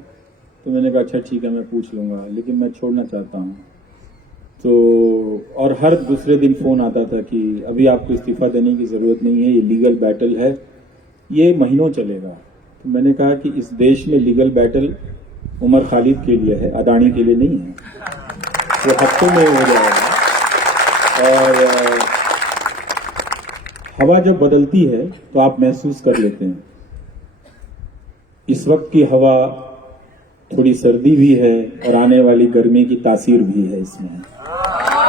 तो मैंने कहा अच्छा ठीक है, मैं पूछ लूंगा, लेकिन मैं छोड़ना चाहता हूँ। तो और हर दूसरे दिन फोन आता था कि अभी आपको इस्तीफा देने की जरूरत नहीं है, ये लीगल बैटल है, ये महीनों चलेगा। तो मैंने कहा कि इस देश में लीगल बैटल उमर खालिद के लिए है, अदानी के लिए नहीं है। वो हफ्तों में हो जाएगा। और हवा जब बदलती है तो आप महसूस कर लेते हैं। इस वक्त की हवा थोड़ी सर्दी भी है और आने वाली गर्मी की तासीर भी है इसमें,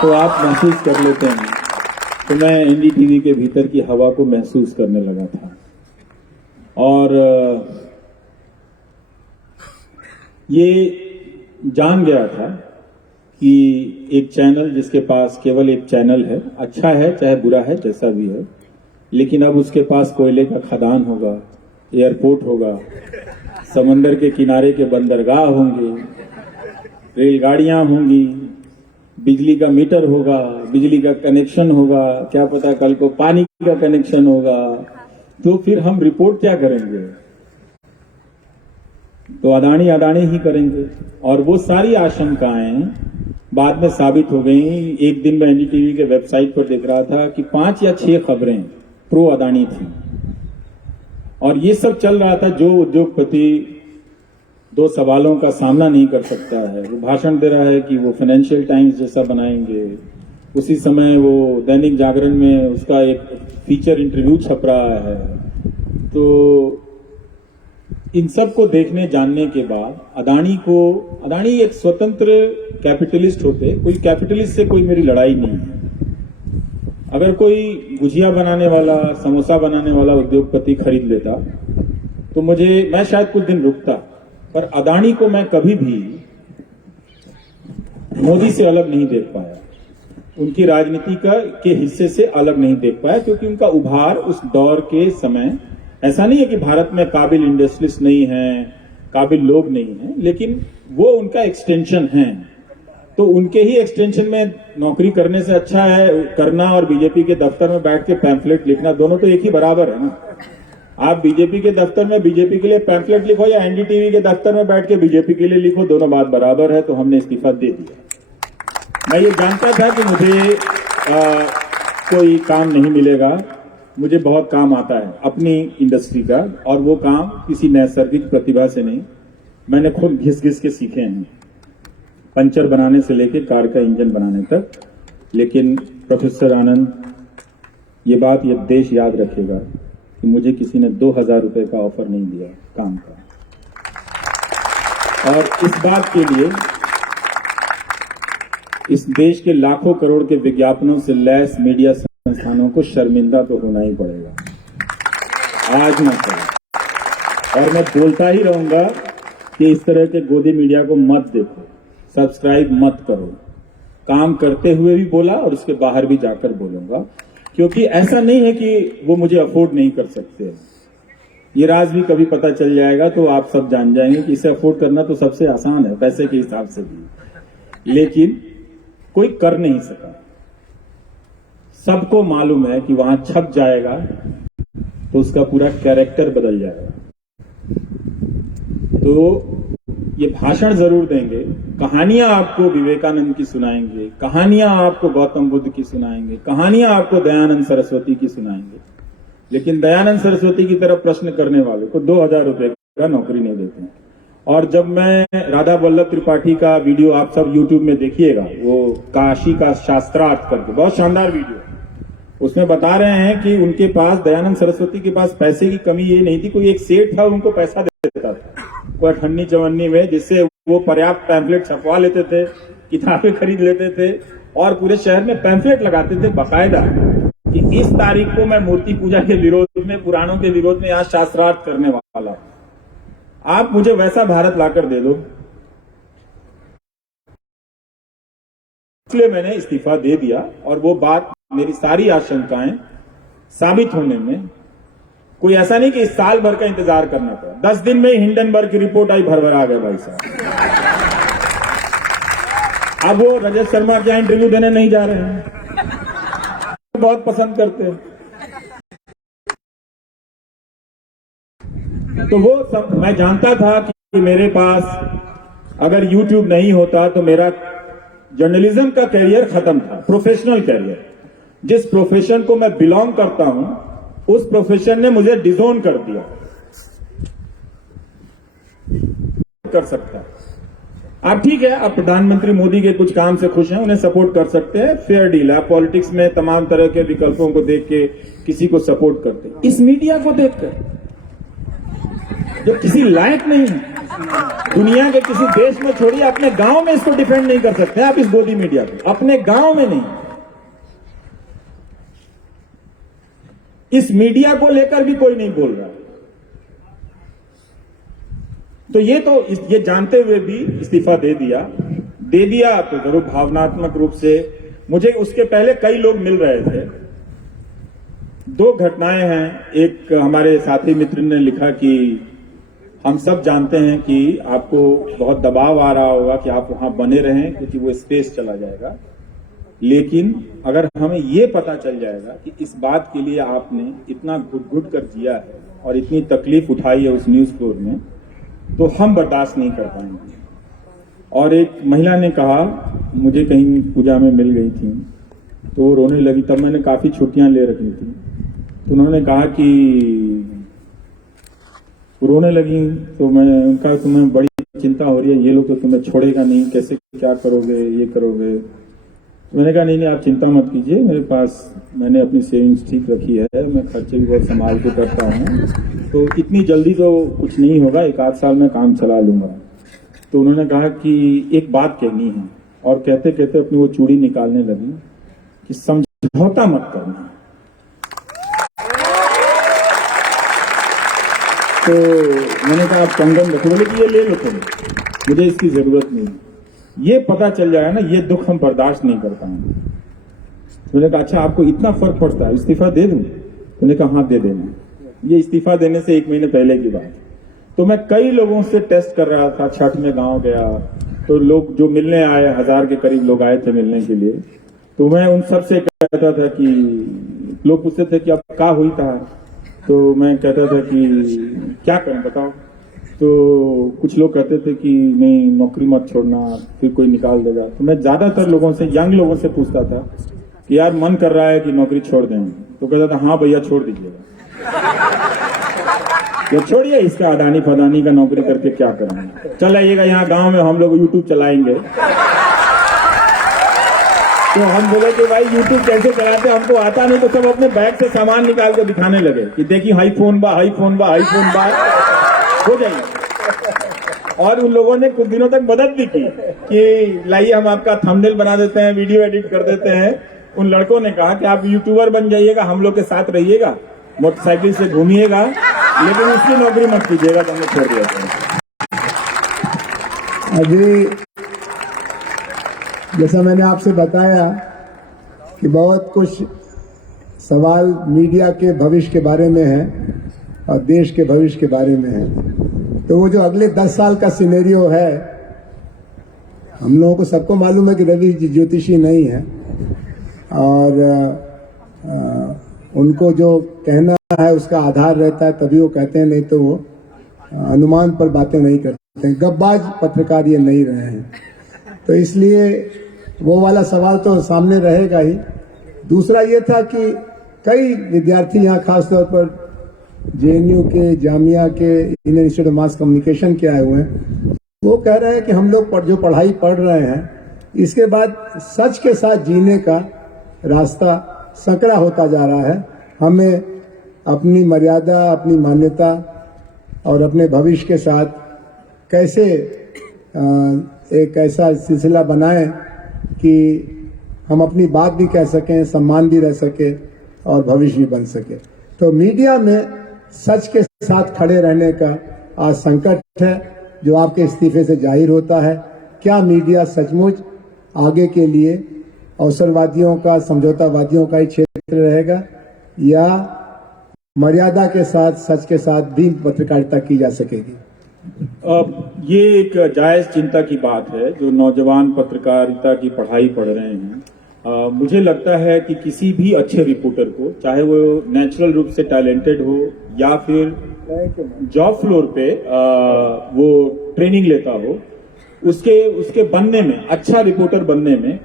तो आप महसूस कर लेते हैं। तो मैं एनडीटीवी के भीतर की हवा को महसूस करने लगा था और ये जान गया था कि एक चैनल जिसके पास केवल एक चैनल है, अच्छा है चाहे बुरा है जैसा भी है, लेकिन अब उसके पास कोयले का खदान होगा, एयरपोर्ट होगा, समंदर के किनारे के बंदरगाह होंगे, रेलगाड़ियां होंगी, बिजली का मीटर होगा, बिजली का कनेक्शन होगा, क्या पता कल को पानी का कनेक्शन होगा। तो फिर हम रिपोर्ट क्या करेंगे? तो अदानी ही करेंगे। और वो सारी आशंकाएं बाद में साबित हो गई। एक दिन मैं एनडीटीवी के वेबसाइट पर देख रहा था कि 5 या 6 खबरें प्रो अदानी थी और ये सब चल रहा था। जो उद्योगपति 2 सवालों का सामना नहीं कर सकता है, वो भाषण दे रहा है कि वो फाइनेंशियल टाइम्स जैसा बनाएंगे। उसी समय वो दैनिक जागरण में उसका एक फीचर इंटरव्यू छप रहा है। तो इन सब को देखने जानने के बाद अदानी एक स्वतंत्र कैपिटलिस्ट होते, कोई कैपिटलिस्ट से कोई मेरी लड़ाई नहीं है। अगर कोई गुजिया बनाने वाला, समोसा बनाने वाला उद्योगपति खरीद लेता तो मैं शायद कुछ दिन रुकता, पर अदानी को मैं कभी भी मोदी से अलग नहीं देख पाया, उनकी राजनीति के हिस्से से अलग नहीं देख पाया, क्योंकि उनका उभार उस दौर के समय, ऐसा नहीं है कि भारत में काबिल इंडस्ट्रियलिस्ट नहीं है, काबिल लोग नहीं हैं, लेकिन वो उनका एक्सटेंशन है। तो उनके ही एक्सटेंशन में नौकरी करने से अच्छा है करना और बीजेपी के दफ्तर में बैठ के पैम्फलेट लिखना, दोनों तो एक ही बराबर है ना। आप बीजेपी के दफ्तर में बीजेपी के लिए पैम्फलेट लिखो या एनडीटीवी के दफ्तर में बैठ के बीजेपी के लिए लिखो, दोनों बात बराबर है। तो हमने इस्तीफा दे दिया। मैं ये जानता था कि मुझे कोई काम नहीं मिलेगा, मुझे बहुत काम आता है अपनी इंडस्ट्री का, और वो काम किसी नैसर्गिक प्रतिभा से नहीं, मैंने खुद घिस घिस के सीखे हैं, पंचर बनाने से लेकर कार का इंजन बनाने तक। लेकिन प्रोफेसर आनंद, ये बात ये देश याद रखेगा कि मुझे किसी ने 2000 रुपए का ऑफर नहीं दिया काम का, और इस बात के लिए इस देश के लाखों करोड़ के विज्ञापनों से लैस मीडिया संस्थानों को शर्मिंदा तो होना ही पड़ेगा, आज ना कल। और मैं बोलता ही रहूंगा कि इस तरह के गोदी मीडिया को मत देखो, सब्सक्राइब मत करो। काम करते हुए भी बोला और उसके बाहर भी जाकर बोलूंगा, क्योंकि ऐसा नहीं है कि वो मुझे अफोर्ड नहीं कर सकते। ये राज भी कभी पता चल जाएगा तो आप सब जान जाएंगे कि इसे अफोर्ड करना तो सबसे आसान है पैसे के हिसाब से भी, लेकिन कोई कर नहीं सका। सबको मालूम है कि वहां छप जाएगा तो उसका पूरा कैरेक्टर बदल जाएगा। तो ये भाषण जरूर देंगे, कहानियां आपको विवेकानंद की सुनाएंगे, कहानियां आपको गौतम बुद्ध की सुनाएंगे, कहानियां आपको दयानंद सरस्वती की सुनाएंगे, लेकिन दयानंद सरस्वती की तरफ प्रश्न करने वाले को 2000 रुपए का नौकरी नहीं देते। और जब मैं राधा वल्लभ त्रिपाठी का वीडियो आप सब यूट्यूब में देखिएगा, वो काशी का शास्त्रार्थ करके, बहुत शानदार वीडियो, उसमें बता रहे हैं कि उनके पास, दयानंद सरस्वती के पास पैसे की कमी ये नहीं थी, कोई एक सेठ था उनको पैसा देता था कोई ठन्नी चवन्नी में, जिससे वो पर्याप्त पैम्फलेट छपवा लेते थे, किताबें खरीद लेते थे और पूरे शहर में पैम्फलेट लगाते थे बाकायदा कि इस तारीख को मैं मूर्ति पूजा के विरोध में, पुराणों के विरोध में आज शास्त्रार्थ करने वाला हूं, आप मुझे वैसा भारत लाकर दे दो। इसलिए मैंने इस्तीफा दे दिया और वो बात, मेरी सारी आशंकाएं साबित होने में कोई ऐसा नहीं कि इस साल भर का इंतजार करना पड़ा। 10 दिन में हिंडनबर्ग की रिपोर्ट आई, भर आ गया भाई साहब। अब वो रजत शर्मा क्या इंटरव्यू देने नहीं जा रहे हैं, बहुत पसंद करते हैं। तो वो सब मैं जानता था कि मेरे पास अगर YouTube नहीं होता तो मेरा जर्नलिज्म का कैरियर खत्म था, प्रोफेशनल कैरियर। जिस प्रोफेशन को मैं बिलोंग करता हूं, उस प्रोफेशन ने मुझे डिजोन कर दिया। कर सकता है आप, ठीक है, आप प्रधानमंत्री मोदी के कुछ काम से खुश हैं, उन्हें सपोर्ट कर सकते हैं, फेयर डील है। आप पॉलिटिक्स में तमाम तरह के विकल्पों को देख के किसी को सपोर्ट करते हैं। इस मीडिया को देखकर जो किसी लायक नहीं है, दुनिया के किसी देश में छोड़िए, अपने गांव में इसको डिफेंड नहीं कर सकते आप, इस गोदी मीडिया को, अपने गांव में नहीं। इस मीडिया को लेकर भी कोई नहीं बोल रहा। तो ये जानते हुए भी इस्तीफा दे दिया तो जरूर भावनात्मक रूप से मुझे उसके पहले कई लोग मिल रहे थे। 2 घटनाएं हैं। एक हमारे साथी मित्र ने लिखा कि हम सब जानते हैं कि आपको बहुत दबाव आ रहा होगा कि आप वहां बने रहें क्योंकि वो स्पेस चला जाएगा, लेकिन अगर हमें ये पता चल जाएगा कि इस बात के लिए आपने इतना घुट-घुट कर जिया है और इतनी तकलीफ उठाई है उस न्यूज फ्लोर में, तो हम बर्दाश्त नहीं कर पाएंगे। और एक महिला ने कहा, मुझे कहीं पूजा में मिल गई थी तो वो रोने लगी, तब मैंने काफी छुट्टियां ले रखी थी, तो उन्होंने कहा कि रोने लगी, तो मैं उनका, तुम्हें बड़ी चिंता हो रही है, ये लोग तो तुम्हें छोड़ेगा नहीं, कैसे क्या करोगे, ये करोगे। मैंने कहा नहीं आप चिंता मत कीजिए, मेरे पास, मैंने अपनी सेविंग्स ठीक रखी है, मैं खर्चे भी बहुत संभाल के करता हूँ, तो इतनी जल्दी तो कुछ नहीं होगा, 1 आध साल में काम चला लूंगा। तो उन्होंने कहा कि एक बात कहनी है, और कहते कहते अपनी वो चूड़ी निकालने लगी कि समझौता मत करना। तो मैंने कहा आप कंगन रखो, बोले कि ये ले लो तुम, मुझे इसकी जरूरत नहीं। ये पता चल जाएगा ना, ये दुख हम बर्दाश्त नहीं कर पाएंगे। मैंने कहा अच्छा आपको इतना फर्क पड़ता है, इस्तीफा दे दूं? मैंने कहा हाँ दे देना। ये इस्तीफा देने से 1 महीने पहले की बात। तो मैं कई लोगों से टेस्ट कर रहा था, छठ में गांव गया तो लोग जो मिलने आए, 1000 के करीब लोग आए थे मिलने के लिए, तो मैं उन सब से कहता था कि, लोग पूछते थे कि अब क्या हुई था, तो मैं कहता था कि क्या करें बताओ। तो कुछ लोग कहते थे कि नहीं नौकरी मत छोड़ना, फिर कोई निकाल देगा। तो मैं ज्यादातर लोगों से, यंग लोगों से पूछता था कि यार मन कर रहा है कि नौकरी छोड़ दें, तो कहता था हाँ भैया छोड़ दीजिएगा। ये छोड़िए इसका अडानी फदानी का नौकरी करके क्या करेंगे। चल आइएगा यहाँ गांव में हम लोग यूट्यूब चलाएंगे। तो हम बोले कि भाई यूट्यूब कैसे चलाते, हमको आता नहीं। तो सब अपने बैग से सामान निकाल के दिखाने लगे कि देखिए हाई फोन बा, हाई फोन बा, हाई फोन बा, हो जाएगा। और उन लोगों ने कुछ दिनों तक मदद भी की कि लाइए हम आपका थंबनेल बना देते हैं, वीडियो एडिट कर देते हैं। उन लड़कों ने कहा कि आप यूट्यूबर बन जाइएगा, हम लोग के साथ रहिएगा, मोटरसाइकिल से घूमिएगा, लेकिन उसकी नौकरी मत कीजिएगा। तो हमने छोड़ दिया था। अभी जैसा मैंने आपसे बताया कि बहुत कुछ सवाल मीडिया के भविष्य के बारे में है और देश के भविष्य के बारे में है। तो वो जो अगले 10 साल का सिनेरियो है, हम लोगों को सबको मालूम है कि रवि जी ज्योतिषी नहीं है और उनको जो कहना है उसका आधार रहता है, तभी वो कहते हैं, नहीं तो वो अनुमान पर बातें नहीं करते हैं। गब्बाज पत्रकार ये नहीं रहे हैं, तो इसलिए वो वाला सवाल तो सामने रहेगा ही। दूसरा ये था कि कई विद्यार्थी यहाँ खासतौर पर जेएनयू के, जामिया के, Indian institute of mass communication के आए हुए हैं। वो कह रहे हैं कि हम लोग जो पढ़ाई पढ़ रहे हैं, इसके बाद सच के साथ जीने का रास्ता संकरा होता जा रहा है। हमें अपनी मर्यादा, अपनी मान्यता और अपने भविष्य के साथ कैसे एक ऐसा सिलसिला बनाएं कि हम अपनी बात भी कह सकें, सम्मान भी रह सके और भविष्य भी बन सके। तो मीडिया में सच के साथ खड़े रहने का आज संकट है, जो आपके इस्तीफे से जाहिर होता है। क्या मीडिया सचमुच आगे के लिए अवसरवादियों का, समझौतावादियों का ही क्षेत्र रहेगा, या मर्यादा के साथ, सच के साथ भी पत्रकारिता की जा सकेगी? ये एक जायज चिंता की बात है जो नौजवान पत्रकारिता की पढ़ाई पढ़ रहे हैं। मुझे लगता है कि किसी भी अच्छे रिपोर्टर को, चाहे वो नेचुरल रूप से टैलेंटेड हो या फिर जॉब फ्लोर पे वो ट्रेनिंग लेता हो, उसके बनने में, अच्छा रिपोर्टर बनने में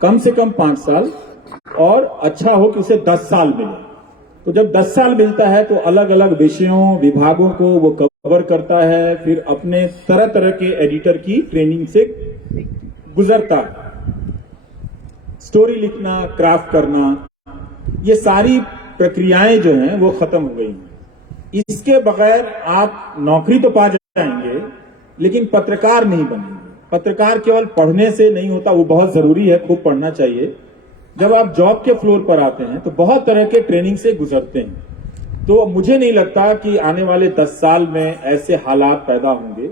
कम से कम 5 साल और अच्छा हो कि उसे 10 साल मिले। तो जब 10 साल मिलता है तो अलग अलग विषयों, विभागों को वो कवर करता है, फिर अपने तरह तरह के एडिटर की ट्रेनिंग से गुजरता है। स्टोरी लिखना, क्राफ्ट करना, ये सारी प्रक्रियाएं जो हैं वो खत्म हो गई हैं। इसके बगैर आप नौकरी तो पा जाएंगे लेकिन पत्रकार नहीं बनेंगे। पत्रकार केवल पढ़ने से नहीं होता, वो बहुत जरूरी है, खूब पढ़ना चाहिए। जब आप जॉब के फ्लोर पर आते हैं तो बहुत तरह के ट्रेनिंग से गुजरते हैं। तो मुझे नहीं लगता कि आने वाले 10 साल में ऐसे हालात पैदा होंगे,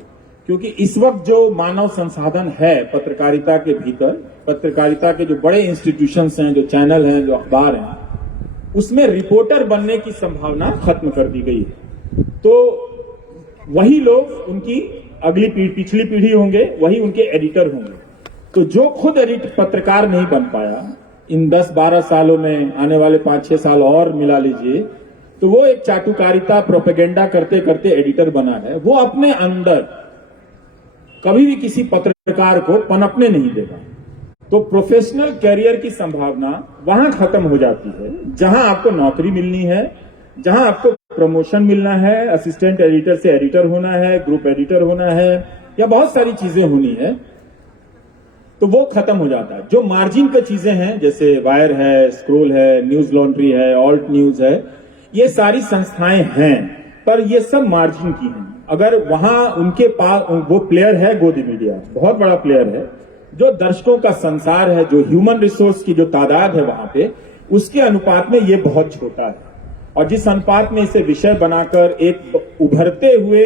क्योंकि इस वक्त जो मानव संसाधन है पत्रकारिता के भीतर, पत्रकारिता के जो बड़े इंस्टीट्यूशंस हैं, जो चैनल हैं, जो अखबार हैं, उसमें रिपोर्टर बनने की संभावना खत्म कर दी गई है। तो वही लोग उनकी अगली पिछली पीढ़ी होंगे, वही उनके एडिटर होंगे। तो जो खुद पत्रकार नहीं बन पाया, इन 10-12 सालों में, आने वाले 5-6 साल और मिला लीजिए, तो वो एक चाटुकारिता, प्रोपेगेंडा करते करते एडिटर बना है। वो अपने अंदर कभी भी किसी पत्रकार को पनपने नहीं देगा। तो प्रोफेशनल कैरियर की संभावना वहां खत्म हो जाती है जहां आपको नौकरी मिलनी है, जहां आपको प्रमोशन मिलना है, असिस्टेंट एडिटर से एडिटर होना है, ग्रुप एडिटर होना है, या बहुत सारी चीजें होनी है, तो वो खत्म हो जाता है। जो मार्जिन पे चीजें हैं, जैसे वायर है, स्क्रोल है, न्यूज लॉन्ड्री है, ऑल्ट न्यूज है, ये सारी संस्थाएं हैं, पर ये सब मार्जिन की हैं। अगर वहां उनके पास वो प्लेयर है, गोदी मीडिया बहुत बड़ा प्लेयर है, जो दर्शकों का संसार है, जो ह्यूमन रिसोर्स की जो तादाद है वहां पे, उसके अनुपात में ये बहुत छोटा है। और जिस अनुपात में इसे विषय बनाकर एक उभरते हुए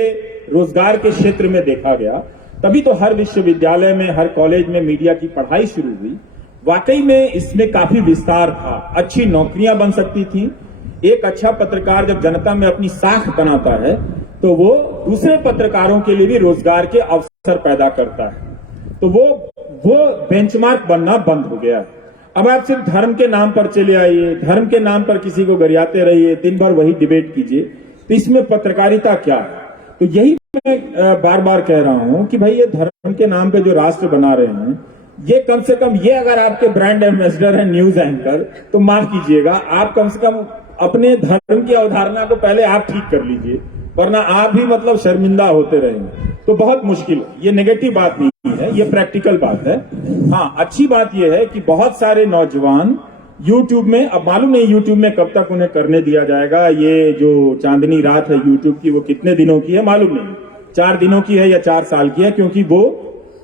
रोजगार के क्षेत्र में देखा गया, तभी तो हर विश्वविद्यालय में, हर कॉलेज में मीडिया की पढ़ाई शुरू हुई। वाकई में इसमें काफी विस्तार था, अच्छी नौकरियां बन सकती थी। एक अच्छा पत्रकार जब जनता में अपनी साख बनाता है तो वो दूसरे पत्रकारों के लिए भी रोजगार के अवसर पैदा करता है। तो वो बेंचमार्क बनना बंद हो गया है। अब आप सिर्फ धर्म के नाम पर चले आइए, धर्म के नाम पर किसी को गरियाते रहिए, दिन भर वही डिबेट कीजिए, तो इसमें पत्रकारिता क्या है? तो यही मैं बार बार कह रहा हूं कि भाई ये धर्म के नाम पे जो राष्ट्र बना रहे हैं, ये कम से कम, ये अगर आपके ब्रांड एम्बेसडर है न्यूज एंकर, तो माफ कीजिएगा, आप कम से कम अपने धर्म की अवधारणा को पहले आप ठीक कर लीजिए, वरना आप ही मतलब शर्मिंदा होते रहेंगे तो बहुत मुश्किल है। ये नेगेटिव बात नहीं है, ये प्रैक्टिकल बात है। हाँ, अच्छी बात ये है कि बहुत सारे नौजवान यूट्यूब में, अब मालूम नहीं यूट्यूब में कब तक उन्हें करने दिया जाएगा। ये जो चांदनी रात है यूट्यूब की, वो कितने दिनों की है मालूम नहीं, 4 दिनों की है या 4 साल की है, क्योंकि वो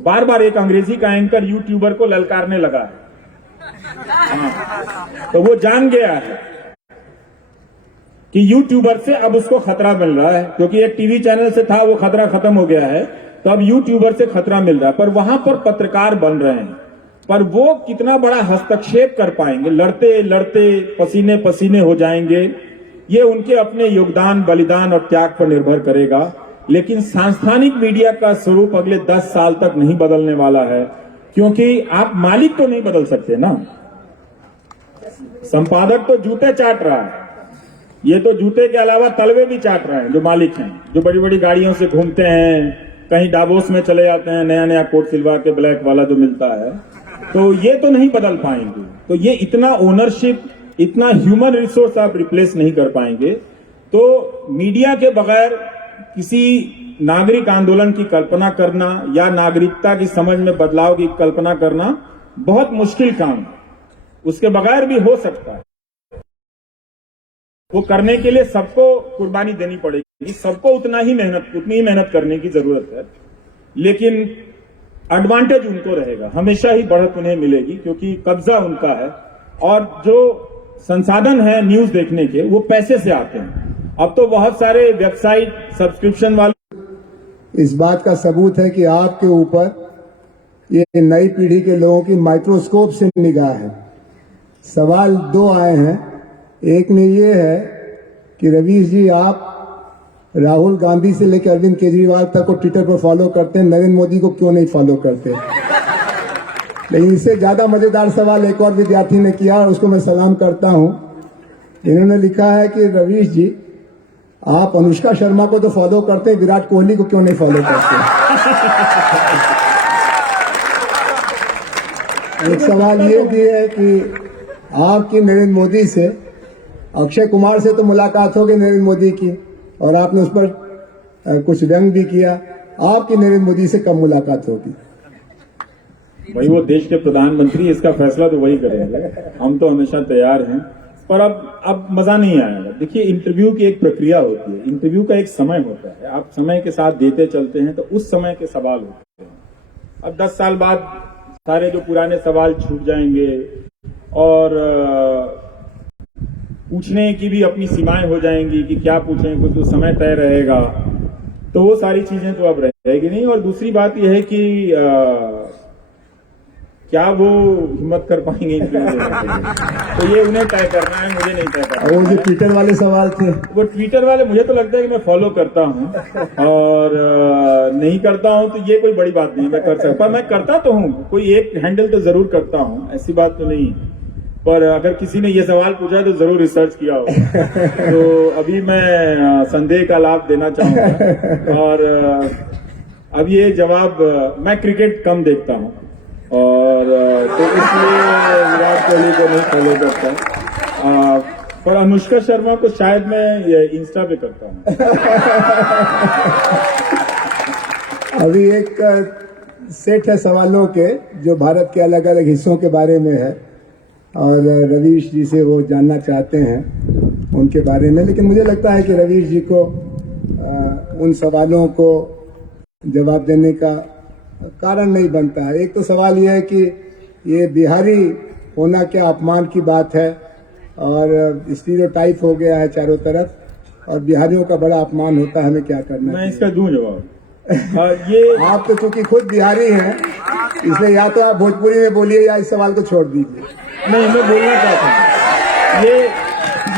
बार बार एक अंग्रेजी का एंकर यूट्यूबर को ललकारने लगा है। हाँ, तो वो जान गया है कि यूट्यूबर से अब उसको खतरा मिल रहा है, क्योंकि एक टीवी चैनल से था वो खतरा खत्म हो गया है, तो अब यूट्यूबर से खतरा मिल रहा है। पर वहां पर पत्रकार बन रहे हैं, पर वो कितना बड़ा हस्तक्षेप कर पाएंगे, लड़ते लड़ते पसीने पसीने हो जाएंगे, ये उनके अपने योगदान, बलिदान और त्याग पर निर्भर करेगा। लेकिन सांस्थानिक मीडिया का स्वरूप अगले 10 साल तक नहीं बदलने वाला है, क्योंकि आप मालिक तो नहीं बदल सकते ना। संपादक तो जूते चाट रहा है, ये तो जूते के अलावा तलवे भी चाट रहे हैं जो मालिक हैं, जो बड़ी बड़ी गाड़ियों से घूमते हैं, कहीं डाबोस में चले जाते हैं, नया नया कोट सिलवा के ब्लैक वाला जो मिलता है, तो ये तो नहीं बदल पाएंगे। तो ये इतना ओनरशिप, इतना ह्यूमन रिसोर्स आप रिप्लेस नहीं कर पाएंगे। तो मीडिया के बगैर किसी नागरिक आंदोलन की कल्पना करना या नागरिकता की समझ में बदलाव की कल्पना करना बहुत मुश्किल काम है। उसके बगैर भी हो सकता है। वो करने के लिए सबको कुर्बानी देनी पड़ेगी, सबको उतनी ही मेहनत करने की जरूरत है। लेकिन एडवांटेज उनको रहेगा, हमेशा ही बढ़त उन्हें मिलेगी, क्योंकि कब्जा उनका है। और जो संसाधन है न्यूज देखने के, वो पैसे से आते हैं। अब तो बहुत सारे वेबसाइट सब्सक्रिप्शन वाले इस बात का सबूत है कि आपके ऊपर ये नई पीढ़ी के लोगों की माइक्रोस्कोप से निगाह है। सवाल 2 आए हैं। एक में ये है कि रवीश जी, आप राहुल गांधी से लेकर अरविंद केजरीवाल तक को ट्विटर पर फॉलो करते हैं, नरेंद्र मोदी को क्यों नहीं फॉलो करते? लेकिन इससे ज्यादा मजेदार सवाल एक और विद्यार्थी ने किया, और उसको मैं सलाम करता हूं। इन्होंने लिखा है कि रवीश जी, आप अनुष्का शर्मा को तो फॉलो करते हैं, विराट कोहली को क्यों नहीं फॉलो करते? एक सवाल ये भी है कि आपकी नरेंद्र मोदी से, अक्षय कुमार से तो मुलाकात हो गई नरेंद्र मोदी की, और आपने उस पर कुछ व्यंग भी किया, आपकी नरेंद्र मोदी से कब मुलाकात होगी? भाई, वो देश के प्रधानमंत्री, इसका फैसला तो वही करेंगे। हम तो हमेशा तैयार हैं, पर अब मजा नहीं आएगा। देखिए, इंटरव्यू की एक प्रक्रिया होती है, इंटरव्यू का एक समय होता है, आप समय के साथ देते चलते हैं, तो उस समय के सवाल होते हैं। अब 10 साल बाद सारे जो पुराने सवाल छूट जाएंगे, और पूछने की भी अपनी सीमाएं हो जाएंगी कि क्या पूछें, कुछ तो समय तय रहेगा, तो वो सारी चीजें तो अब रहेगी नहीं। और दूसरी बात यह है कि क्या वो हिम्मत कर पाएंगे तो ये उन्हें तय करना है, मुझे नहीं तय करना। और वो जो ट्विटर वाले सवाल थे, वो ट्विटर वाले, मुझे तो लगता है कि मैं फॉलो करता हूं, और नहीं करता हूं तो ये कोई बड़ी बात नहीं, मैं कर सकता, मैं करता तो हूं, कोई एक हैंडल तो जरूर करता हूं, ऐसी बात तो नहीं। पर अगर किसी ने ये सवाल पूछा तो जरूर रिसर्च किया होगा। तो अभी मैं संदेह का लाभ देना चाहूंगा। और अब ये जवाब, मैं क्रिकेट कम देखता हूं, और तो इसलिए विराट कोहली को नहीं फॉलो करता, पर अनुष्का शर्मा को शायद मैं इंस्टा पे करता हूं। अभी एक सेट है सवालों के जो भारत के अलग अलग हिस्सों के बारे में है, और रवीश जी से वो जानना चाहते हैं उनके बारे में। लेकिन मुझे लगता है कि रवीश जी को उन सवालों को जवाब देने का कारण नहीं बनता है। एक तो सवाल यह है कि ये बिहारी होना क्या अपमान की बात है, और स्टीरियोटाइप हो गया है चारों तरफ, और बिहारियों का बड़ा अपमान होता है, हमें क्या करना है? मैं इसका दूं जवाब। ये आप तो चूंकि खुद बिहारी हैं, इसलिए या तो आप भोजपुरी में बोलिए या इस सवाल को छोड़ दीजिए। नहीं, मैं बोलना चाहता हूँ,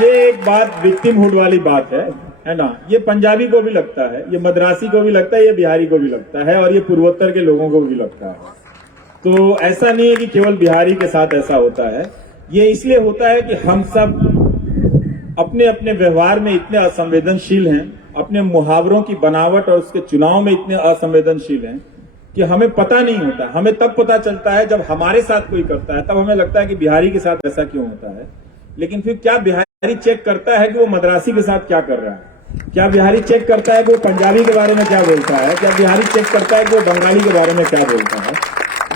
ये एक बात विक्टिमहुड वाली बात है ना। ये पंजाबी को भी लगता है, ये मद्रासी को भी लगता है, ये बिहारी को भी लगता है, और ये पूर्वोत्तर के लोगों को भी लगता है। तो ऐसा नहीं है कि केवल बिहारी के साथ ऐसा होता है। ये इसलिए होता है कि हम सब अपने अपने व्यवहार में इतने असंवेदनशील हैं, अपने मुहावरों की बनावट और उसके चुनाव में इतने असंवेदनशील हैं कि हमें पता नहीं होता। हमें तब पता चलता है जब हमारे साथ कोई करता है, तब हमें लगता है कि बिहारी के साथ ऐसा क्यों होता है। लेकिन फिर क्या बिहारी बिहारी चेक करता है कि वो मद्रासी के साथ क्या कर रहा है? क्या बिहारी चेक करता है कि वो पंजाबी के बारे में क्या बोलता है? क्या बिहारी चेक करता है कि वो बंगाली के बारे में क्या बोलता है?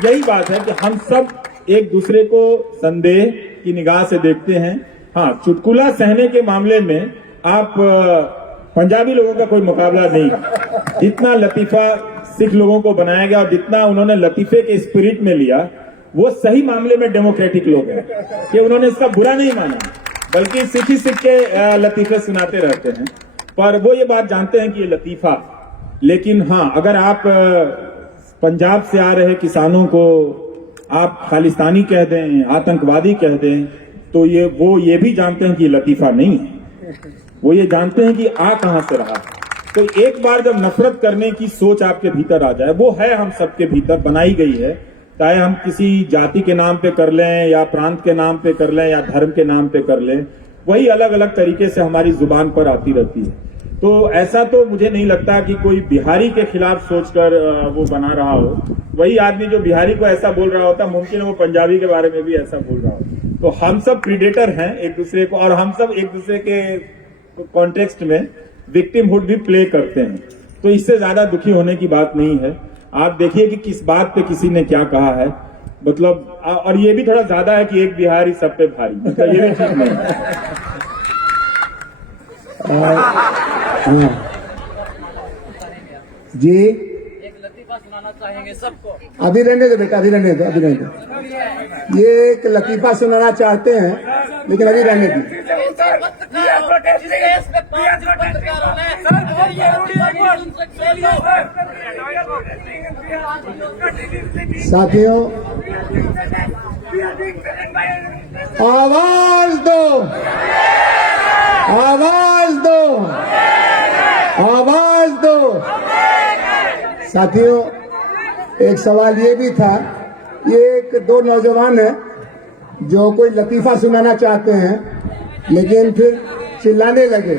यही बात है कि हम सब एक दूसरे को संदेह की निगाह से देखते हैं। हाँ, चुटकुला सहने के मामले में आप पंजाबी लोगों का कोई मुकाबला नहीं। जितना लतीफा सिख लोगों को बनाया गया और जितना उन्होंने लतीफे के स्पिरिट में लिया, वो सही मामले में डेमोक्रेटिक लोग हैं कि उन्होंने इसका बुरा नहीं माना, बल्कि सिख ही सिख के लतीफे सुनाते रहते हैं। पर वो ये बात जानते हैं कि ये लतीफा, लेकिन हाँ, अगर आप पंजाब से आ रहे किसानों को आप खालिस्तानी कह दें, आतंकवादी कह दें, तो वो ये भी जानते हैं कि ये लतीफा नहीं है। वो ये जानते हैं कि आ कहां से रहा। तो एक बार जब नफरत करने की सोच आपके भीतर आ जाए, वो है हम सबके भीतर बनाई गई है, चाहे हम किसी जाति के नाम पे कर लें या प्रांत के नाम पे कर लें या धर्म के नाम पे कर लें, वही अलग अलग तरीके से हमारी जुबान पर आती रहती है। तो ऐसा तो मुझे नहीं लगता कि कोई बिहारी के खिलाफ सोचकर वो बना रहा हो। वही आदमी जो बिहारी को ऐसा बोल रहा होता, मुमकिन है वो पंजाबी के बारे में भी ऐसा बोल रहा हो। तो हम सब प्रीडेटर हैं एक दूसरे को, और हम सब एक दूसरे के कॉन्टेक्स्ट में विक्टिमहुड भी प्ले करते हैं। तो इससे ज्यादा दुखी होने की बात नहीं है। आप देखिए कि किस बात पे किसी ने क्या कहा है, मतलब, और ये भी थोड़ा ज्यादा है कि एक बिहारी सब पे भारी, मतलब ये भी ठीक नहीं है। जी, एक लतीफा सुनाना चाहेंगे सबको। अभी रहने दो बेटा, अभी रहने दो, अभी रहने दो। ये एक लतीफा सुनाना चाहते हैं, लेकिन अभी रहने दो। साथियों, आवाज दो, आवाज दो, आवाज दो। साथियों, एक सवाल ये भी था, ये एक दो नौजवान हैं जो कोई लतीफा सुनाना चाहते हैं, लेकिन फिर चिल्लाने लगे।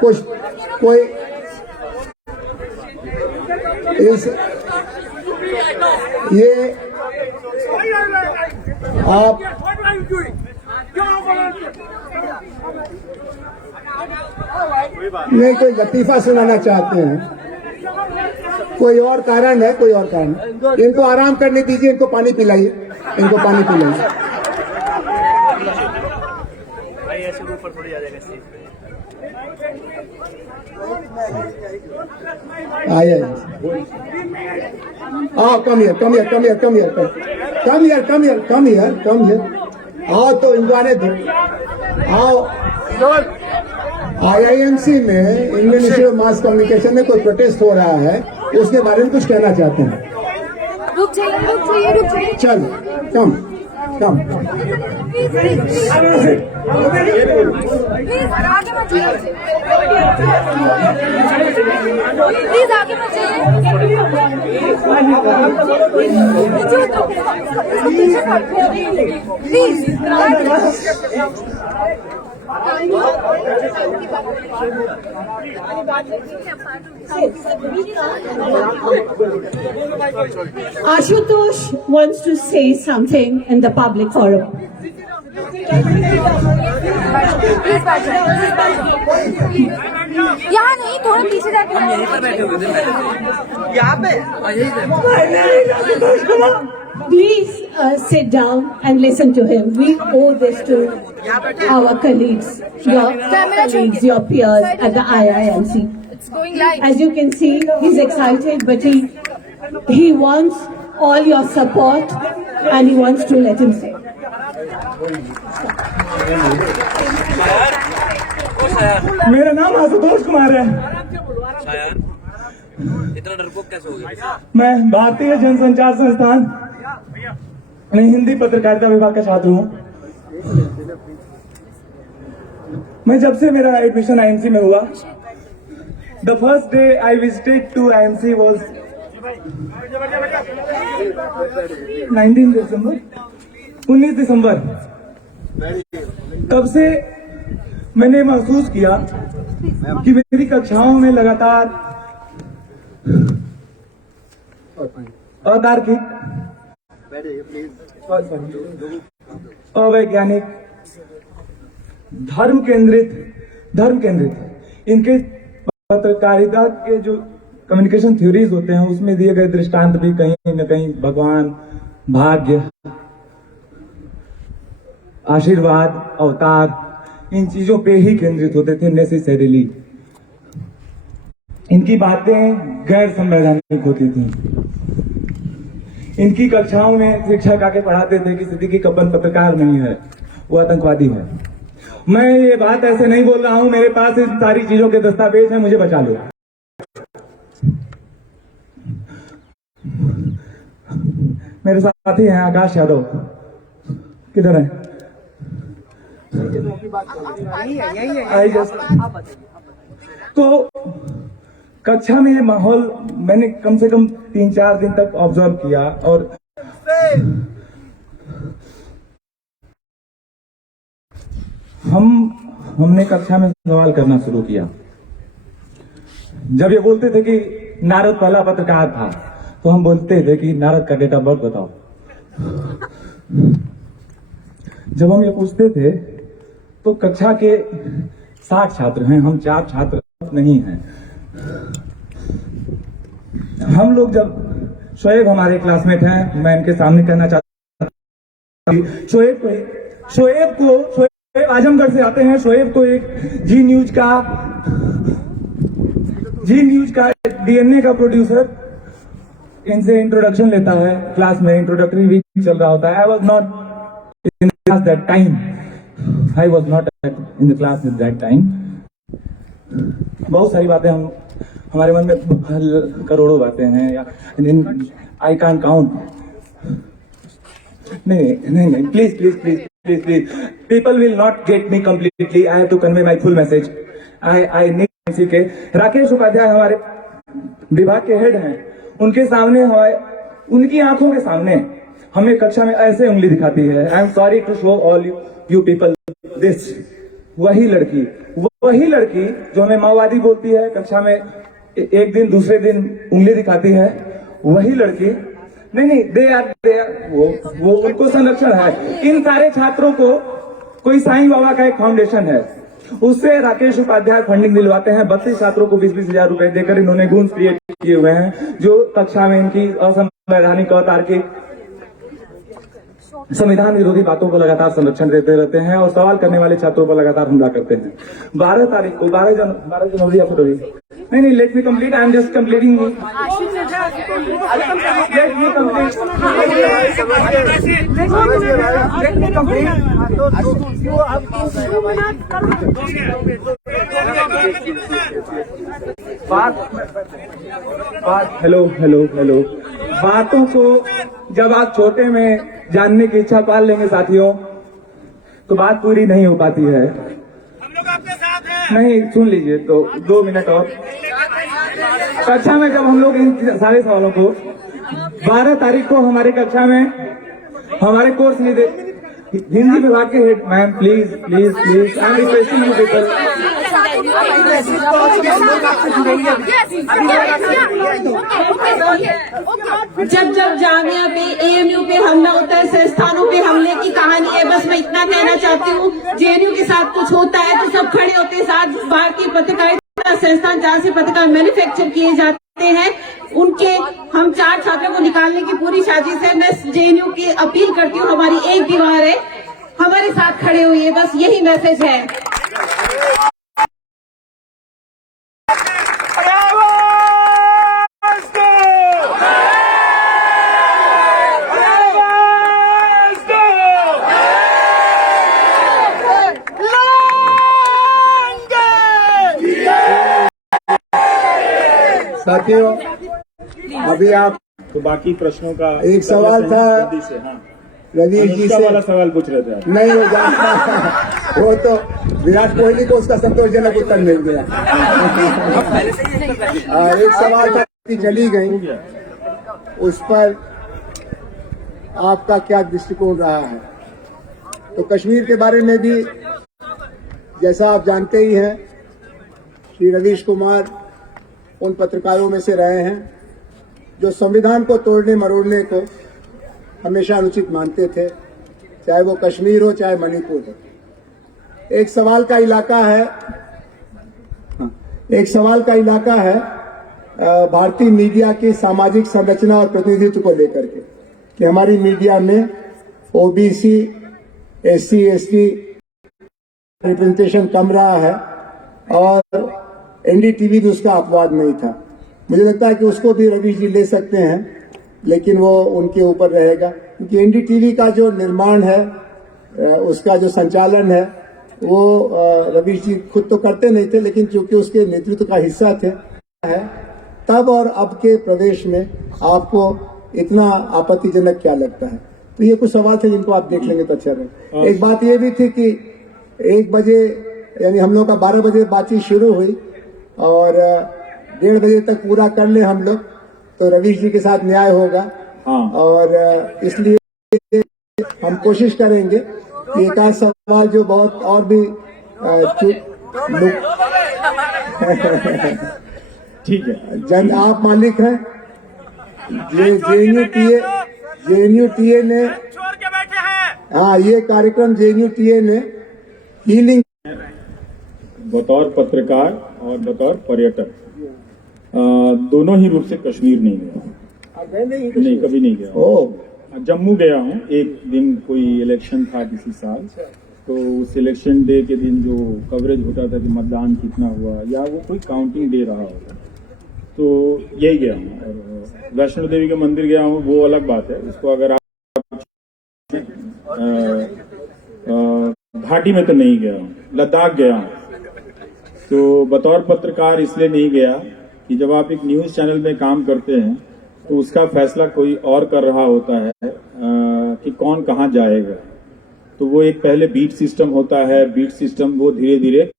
कुछ कोई इस ये आप नहीं कोई लतीफा सुनाना चाहते हैं, कोई और कारण है, कोई और कारण। इनको आराम करने दीजिए, इनको पानी पिलाइए, इनको पानी पिलाइए। भाई ऐसे ऊपर थोड़ी आ जाएगा स्टेज पे। आइए, आओ, come here, come here, come here, come here, come here, come here, come here, come here. आओ तो इनको आने दो, आओ। IIMC में, Indian institute of mass communication में कोई प्रोटेस्ट हो रहा है, उसके बारे में कुछ कहना चाहते हैं। रुक जाइए, रुक जाइए, रुक जाइए। चलो, कम कम। प्लीज आगे मत जाइए, प्लीज आगे मत जाइए। Please Ashutosh wants to say something in the public forum. यहाँ नहीं, थोड़ा पीछे जाके यहीं पर बैठे हुए थे, यहाँ पे यहीं पे। Please sit down and listen to him. We owe this to our colleagues, your colleagues, your peers at the IIMC. It's going live. As you can see, he's excited, but he wants all your support and he wants to let him say. मेरा नाम आशुतोष कुमार है। इतना डरपोक कैसे हो गया? मैं भारतीय जनसंचार संस्थान में हिंदी पत्रकारिता विभाग का छात्र हूँ। मैं जब से मेरा एडमिशन IIMC में हुआ, the first day I visited to IIMC was 19 December. तब से मैंने महसूस किया कि मेरी कक्षाओं में लगातार अतार्किक, अवैज्ञानिक, धर्म केंद्रित इनके पत्रकारिता के जो कम्युनिकेशन थ्योरीज होते हैं उसमें दिए गए दृष्टांत भी कहीं न कहीं भगवान, भाग्य, आशीर्वाद, अवतार, इन चीजों पे ही केंद्रित होते थे नेसेसरीली। इनकी बातें गैर संवैधानिक होती थी। इनकी कक्षाओं में शिक्षक आके पढ़ाते थे कि सिद्दीकी कब्बन पत्रकार नहीं है, वो आतंकवादी है। मैं ये बात ऐसे नहीं बोल रहा हूं, मेरे पास इन सारी चीजों के दस्तावेज हैं, मुझे बचा लो। मेरे साथी हैं आकाश यादव, किधर है? तो कक्षा में ये माहौल मैंने कम से कम 3-4 दिन तक ऑब्जर्व किया और हमने कक्षा में सवाल करना शुरू किया। जब ये बोलते थे कि नारद पहला पत्रकार था तो हम बोलते थे कि नारद का डेट ऑफ बर्थ बताओ। जब हम ये पूछते थे तो कक्षा के 60 छात्र हैं, हम 4 छात्र नहीं हैं। हम लोग जब शोएब हमारे क्लासमेट हैं, मैं इनके सामने कहना चाहता हूं, शोएब आजमगढ़ से आते हैं। शोएब को एक जी न्यूज का डीएनए का प्रोड्यूसर इनसे इंट्रोडक्शन लेता है। क्लास में इंट्रोडक्टरी वीक चल रहा होता है। I was not in class that time. I was not in the class at that time. बहुत सारी बातें हमारे मन में करोड़ों बातें हैं या I can't count. नहीं, please. People will not get me completely. I have to convey my full message. I need किसी के राकेश उपाध्याय हमारे विभाग के हेड हैं, उनके सामने उनकी आंखों के सामने हमें कक्षा में ऐसे उंगली दिखाती है। I am sorry to show all you people this. वही लड़की जो हमें माओवादी बोलती है, कक्षा में एक दिन दूसरे दिन उंगली दिखाती है, वही लड़की नहीं दे आर वो उनको संरक्षण है। इन सारे छात्रों को कोई साईं बाबा का एक फाउंडेशन है, उससे राकेश उपाध्याय फंडिंग दिलवाते हैं। 32 छात्रों को 20-20 हजार रुपए देकर इन्होंने गुण क्रिएट किए हुए हैं, जो कक्षा में इनकी असंवैधानिक और तार्किक संविधान विरोधी बातों को लगातार संरक्षण देते रहते हैं और सवाल करने वाले छात्रों पर लगातार हमला करते हैं। 12 तारीख को 12 जनवरी या फरवरी नहीं let me complete. I am just completing. Hello. बातों को जब आप छोटे में जानने की इच्छा पाल लेंगे साथियों, तो बात पूरी नहीं हो पाती है। हम लोग आपके साथ हैं। नहीं, सुन लीजिए तो 2 मिनट और। कक्षा में जब हम लोग इन सारे सवालों को 12 तारीख को हमारे कक्षा में हमारे कोर्स में हिंदी विभाग के head, ma'am please I am requesting you people. जब जामिया पे, एएमयू पे हमला होता है, संस्थानों पे हमले की कहानी है। बस मैं इतना कहना चाहती हूँ, जेएनयू के साथ कुछ होता है तो सब खड़े होते हैं साथ। भारतीय पत्रकारिता संस्थान जहाँ से पत्रकार मैन्युफैक्चर किए जाते हैं, उनके हम 4 छात्रों को निकालने की पूरी साजिश है। मैं जेएनयू की अपील करती हूँ, हमारी एक दीवार है, हमारे साथ खड़े हुए, बस यही मैसेज है। साथियों, अभी आप तो बाकी प्रश्नों का एक सवाल था जल्दी से। हाँ, रवीश जी से वाला सवाल पूछ रहे थे आप। नहीं हो जाता वो तो विराट कोहली को उसका संतोषजनक उत्तर मिल गया। एक सवाल था कि चली गई, उस पर आपका क्या दृष्टिकोण रहा है? तो कश्मीर के बारे में भी जैसा आप जानते ही हैं श्री रवीश कुमार उन पत्रकारों में से रहे हैं जो संविधान को तोड़ने मरोड़ने को हमेशा अनुचित मानते थे, चाहे वो कश्मीर हो चाहे मणिपुर हो। एक सवाल का इलाका है भारतीय मीडिया की सामाजिक संरचना और प्रतिनिधित्व को लेकर के कि हमारी मीडिया में ओबीसी, एससी, एसटी रिप्रेजेंटेशन कम रहा है और एनडीटीवी भी उसका अपवाद नहीं था। मुझे लगता है कि उसको भी रवीश जी ले सकते हैं, लेकिन वो उनके ऊपर रहेगा क्योंकि एनडीटीवी का जो निर्माण है, उसका जो संचालन है, वो रवीश जी खुद तो करते नहीं थे, लेकिन चूंकि उसके नेतृत्व का हिस्सा थे तब और अब के प्रवेश में आपको इतना आपत्तिजनक क्या लगता है? तो ये कुछ सवाल थे जिनको आप देख लेंगे तो अच्छा रहे। एक बात ये भी थी कि 1 बजे यानी हम लोग का 12 बजे बातचीत शुरू हुई और 1:30 बजे तक पूरा कर ले हम लोग तो रवीश जी के साथ न्याय होगा। और इसलिए हम कोशिश करेंगे कि एक आध सवाल जो बहुत और भी ठीक है, जन आप मालिक हैं। जेएनयूटीए ने छोड़ के बैठे हैं। हाँ, ये कार्यक्रम जेएनयूटीए ने हीलिंग बतौर पत्रकार और बतौर पर्यटक दोनों ही रूप से कश्मीर नहीं गया। नहीं, कभी नहीं गया। ओ जम्मू गया हूँ। एक दिन कोई इलेक्शन था किसी साल, तो उस इलेक्शन डे के दिन जो कवरेज होता था कि मतदान कितना हुआ या वो कोई काउंटिंग डे रहा होगा, तो यही गया हूँ। और वैष्णो देवी के मंदिर गया हूँ, वो अलग बात है। उसको अगर आप घाटी में तो नहीं गया हूँ, लद्दाख गया हूँ। तो बतौर पत्रकार इसलिए नहीं गया कि जब आप एक न्यूज चैनल में काम करते हैं तो उसका फैसला कोई और कर रहा होता है कि कौन कहाँ जाएगा। तो वो एक पहले बीट सिस्टम होता है, बीट सिस्टम वो धीरे धीरे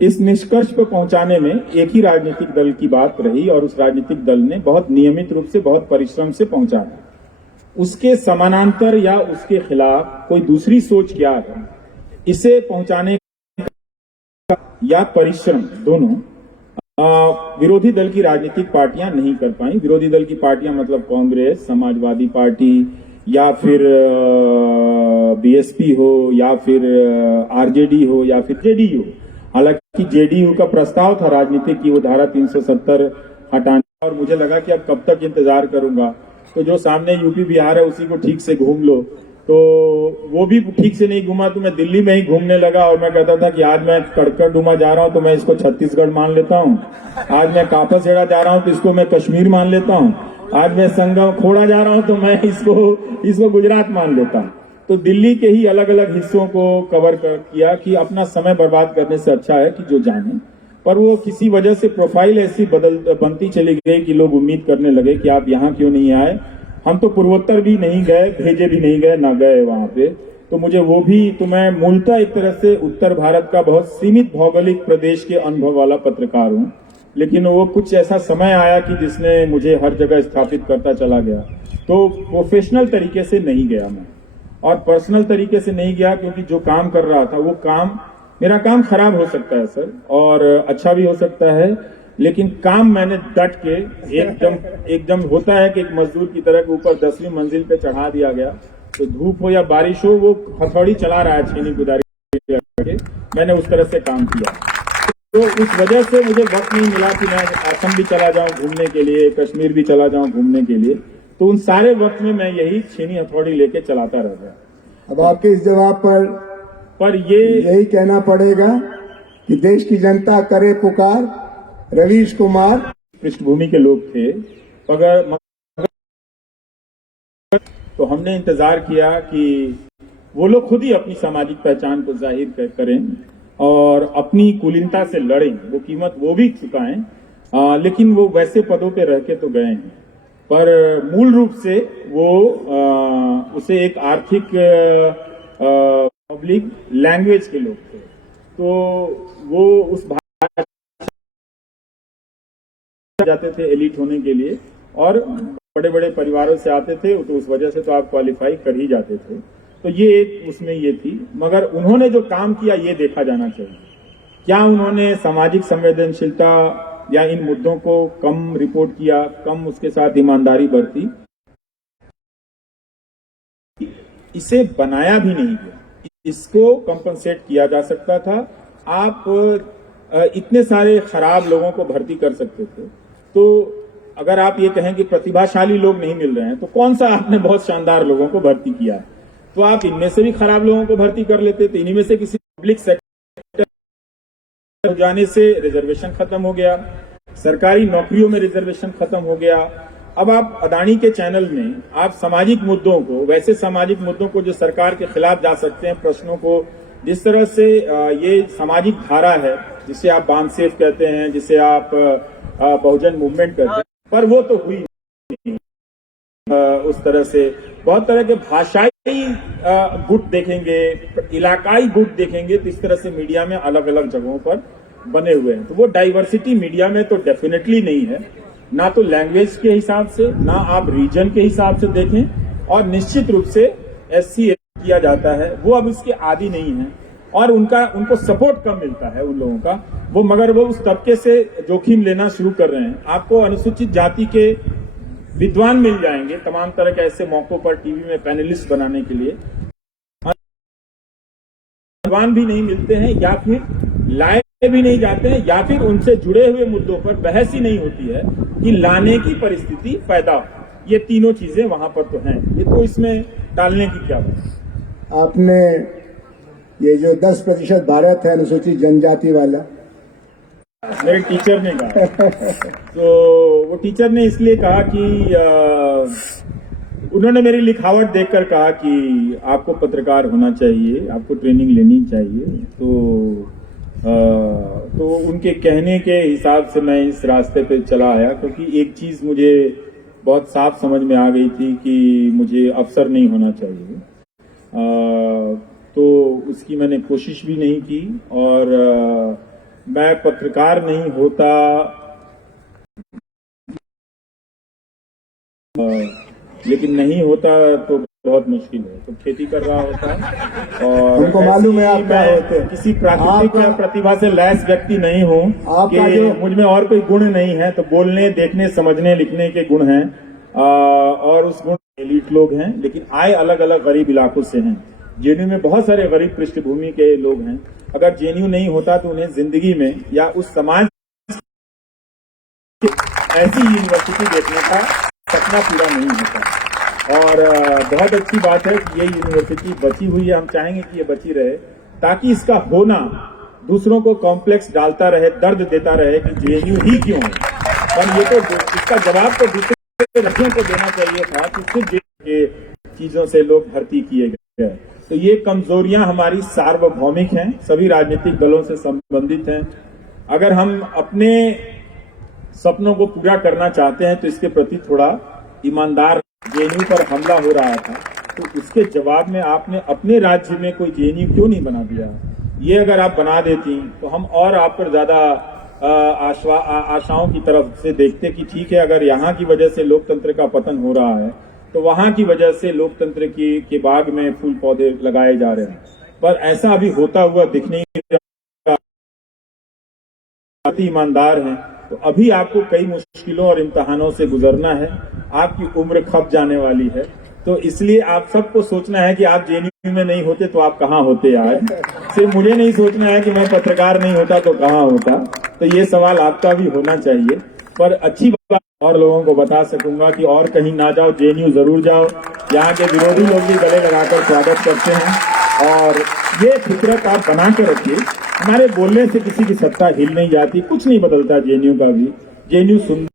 इस निष्कर्ष पर पहुंचाने में एक ही राजनीतिक दल की बात रही और उस राजनीतिक दल ने बहुत नियमित रूप से, बहुत परिश्रम से पहुंचाया। उसके समानांतर या उसके खिलाफ कोई दूसरी सोच क्या है, इसे पहुंचाने का या परिश्रम दोनों विरोधी दल की राजनीतिक पार्टियां नहीं कर पाई। विरोधी दल की पार्टियां मतलब कांग्रेस, समाजवादी पार्टी या फिर बीएसपी हो या फिर आरजेडी हो या फिर जेडीयू। हालांकि जेडीयू का प्रस्ताव था राजनीतिक की वो धारा 370 हटाने, और मुझे लगा कि अब कब तक इंतजार करूंगा, तो जो सामने यूपी बिहार है उसी को ठीक से घूम लो। तो वो भी ठीक से नहीं घूमा तो मैं दिल्ली में ही घूमने लगा और मैं कहता था कि आज मैं कड़कड़डुमा जा रहा हूं तो मैं इसको छत्तीसगढ़ मान लेता हूं, आज मैं कापसहेड़ा जा रहा हूं तो इसको मैं कश्मीर मान लेता हूं, आज मैं संगम खोड़ा जा रहा हूं तो मैं इसको गुजरात मान लेता हूं। तो दिल्ली के ही अलग अलग हिस्सों को कवर किया कि अपना समय बर्बाद करने से अच्छा है कि जो जाने। पर वो किसी वजह से प्रोफाइल ऐसी बनती चली गई कि लोग उम्मीद करने लगे कि आप यहाँ क्यों नहीं आए। हम तो पूर्वोत्तर भी नहीं गए, भेजे भी नहीं गए, ना गए वहां पे। तो मुझे वो भी, तो मैं मूलतः एक तरह से उत्तर भारत का बहुत सीमित भौगोलिक प्रदेश के अनुभव वाला पत्रकार हूँ, लेकिन वो कुछ ऐसा समय आया कि जिसने मुझे हर जगह स्थापित करता चला गया। तो प्रोफेशनल तरीके से नहीं गया मैं, और पर्सनल तरीके से नहीं गया क्योंकि जो काम कर रहा था वो काम, मेरा काम खराब हो सकता है सर और अच्छा भी हो सकता है, लेकिन काम मैंने डट के एकदम होता है कि एक मजदूर की तरह के ऊपर 10वीं मंजिल पे चढ़ा दिया गया, तो धूप हो या बारिश हो वो हथौड़ी चला रहा है छेनी कुदारी के, मैंने उस तरह से काम किया। तो उस वजह से मुझे वक्त नहीं मिला कि मैं असम भी चला जाऊं घूमने के लिए, कश्मीर भी चला जाऊं घूमने के लिए। तो उन सारे वक्त में मैं यही छेनी हथौड़ी लेके चलाता रह गया। अब आपके इस जवाब पर यही कहना पड़ेगा कि देश की जनता करे पुकार, रवीश कुमार पृष्ठभूमि के लोग थे, मगर तो हमने इंतजार किया कि वो लोग खुद ही अपनी सामाजिक पहचान को जाहिर करें और अपनी कुलीनता से लड़ें, वो कीमत वो भी चुकाएं। लेकिन वो वैसे पदों पे रह के तो गए हैं, पर मूल रूप से वो उसे एक आर्थिक पब्लिक लैंग्वेज के लोग थे। तो वो उस भाषा जाते थे एलिट होने के लिए, और बड़े बड़े परिवारों से आते थे, तो उस वजह से तो आप क्वालिफाई कर ही जाते थे। तो ये एक उसमें ये थी, मगर उन्होंने जो काम किया ये देखा जाना चाहिए। क्या उन्होंने सामाजिक संवेदनशीलता या इन मुद्दों को कम रिपोर्ट किया, कम उसके साथ ईमानदारी बरती? इसे बनाया भी नहीं गया, इसको कंपनसेट किया जा सकता था। आप इतने सारे खराब लोगों को भर्ती कर सकते थे। तो अगर आप ये कहें कि प्रतिभाशाली लोग नहीं मिल रहे हैं, तो कौन सा आपने बहुत शानदार लोगों को भर्ती किया? तो आप इनमें से भी खराब लोगों को भर्ती कर लेते। तो इन्हीं में से किसी पब्लिक सेक्टर जाने से रिजर्वेशन खत्म हो गया, सरकारी नौकरियों में रिजर्वेशन खत्म हो गया। अब आप अदानी के चैनल में आप सामाजिक मुद्दों को, वैसे सामाजिक मुद्दों को जो सरकार के खिलाफ जा सकते हैं, प्रश्नों को, जिस तरह से ये सामाजिक धारा है जिसे आप बानसेफ कहते हैं, जिसे आप बहुजन मूवमेंट कहते हैं, पर वो तो हुई नहीं। उस तरह से बहुत तरह के भाषाई गुट देखेंगे, इलाकाई गुट देखेंगे, तो इस तरह से मीडिया में अलग अलग जगहों पर बने हुए हैं। तो वो डाइवर्सिटी मीडिया में तो डेफिनेटली नहीं है, ना तो लैंग्वेज के हिसाब से, ना आप रीजन के हिसाब से देखें, और निश्चित रूप से SC किया जाता है, वो अब इसके आदी नहीं है और उनको सपोर्ट कम मिलता है उन लोगों का, वो मगर वो उस तबके से जोखिम लेना शुरू कर रहे हैं। आपको अनुसूचित जाति के विद्वान मिल जाएंगे तमाम तरह के ऐसे मौकों पर टीवी में पैनलिस्ट बनाने के लिए, विद्वान भी नहीं मिलते हैं, या फिर लाए भी नहीं जाते हैं, या फिर उनसे जुड़े हुए मुद्दों पर बहस ही नहीं होती है कि लाने की परिस्थिति पैदा हो। ये तीनों चीजें वहां पर तो हैं, ये तो इसमें टालने की क्या बात। आपने ये जो 10% भारत है अनुसूचित जनजाति वाला, मेरे टीचर ने कहा तो वो टीचर ने इसलिए कहा कि उन्होंने मेरी लिखावट देखकर कहा कि आपको पत्रकार होना चाहिए, आपको ट्रेनिंग लेनी चाहिए। तो उनके कहने के हिसाब से मैं इस रास्ते पे चला आया, क्योंकि एक चीज मुझे बहुत साफ समझ में आ गई थी कि मुझे अफसर नहीं होना चाहिए। तो उसकी मैंने कोशिश भी नहीं की, और मैं पत्रकार नहीं होता, लेकिन नहीं होता तो बहुत मुश्किल है, तो खेती कर रहा होता, और हमको मालूम है आप क्या होते हैं। किसी प्राकृतिक या प्रतिभा से लैस व्यक्ति नहीं हूँ आपका कि मुझ में और कोई गुण नहीं है। तो बोलने, देखने, समझने, लिखने के गुण हैं, और उस गुण एलीट लोग हैं, लेकिन आए अलग अलग गरीब इलाकों से हैं। जेएनयू में बहुत सारे गरीब पृष्ठभूमि के लोग हैं। अगर जेएनयू नहीं होता तो उन्हें जिंदगी में या उस समाज ऐसी यूनिवर्सिटी देखने का सपना पूरा नहीं होता। और बहुत अच्छी बात है कि ये यूनिवर्सिटी बची हुई है। हम चाहेंगे कि ये बची रहे, ताकि इसका होना दूसरों को कॉम्प्लेक्स डालता रहे, दर्द देता रहे कि जेएनयू ही क्यों है। पर ये तो इसका जवाब तो दूसरे लड़कियों को देना चाहिए था कि सिर्फ के चीजों से लोग भर्ती किए गए। तो ये कमजोरियां हमारी सार्वभौमिक हैं, सभी राजनीतिक दलों से संबंधित हैं। अगर हम अपने सपनों को पूरा करना चाहते हैं तो इसके प्रति थोड़ा ईमानदार। जेएनयू पर हमला हो रहा था, तो उसके जवाब में आपने अपने राज्य में कोई जेएनयू क्यों नहीं बना दिया? ये अगर आप बना देती तो हम और आप पर ज्यादा आशाओं की तरफ से देखते कि ठीक है, अगर यहाँ की वजह से लोकतंत्र का पतन हो रहा है तो वहां की वजह से लोकतंत्र के बाग में फूल पौधे लगाए जा रहे हैं। पर ऐसा अभी होता हुआ दिख नहीं रहा। ईमानदार हैं तो अभी आपको कई मुश्किलों और इम्तिहानों से गुजरना है। आपकी उम्र खप जाने वाली है, तो इसलिए आप सबको सोचना है कि आप जेएनयू में नहीं होते तो आप कहाँ होते यार। सिर्फ मुझे नहीं सोचना है कि मैं पत्रकार नहीं होता तो कहाँ होता। तो ये सवाल आपका भी होना चाहिए। पर अच्छी बात और लोगों को बता सकूंगा कि और कहीं ना जाओ, जेएनयू जरूर जाओ। यहाँ के विरोधी लोग भी गले लगाकर स्वागत करते हैं, और ये फितरत आप बना के रखिए। हमारे बोलने से किसी की सत्ता हिल नहीं जाती, कुछ नहीं बदलता जेएनयू का भी। जेएनयू सुंदर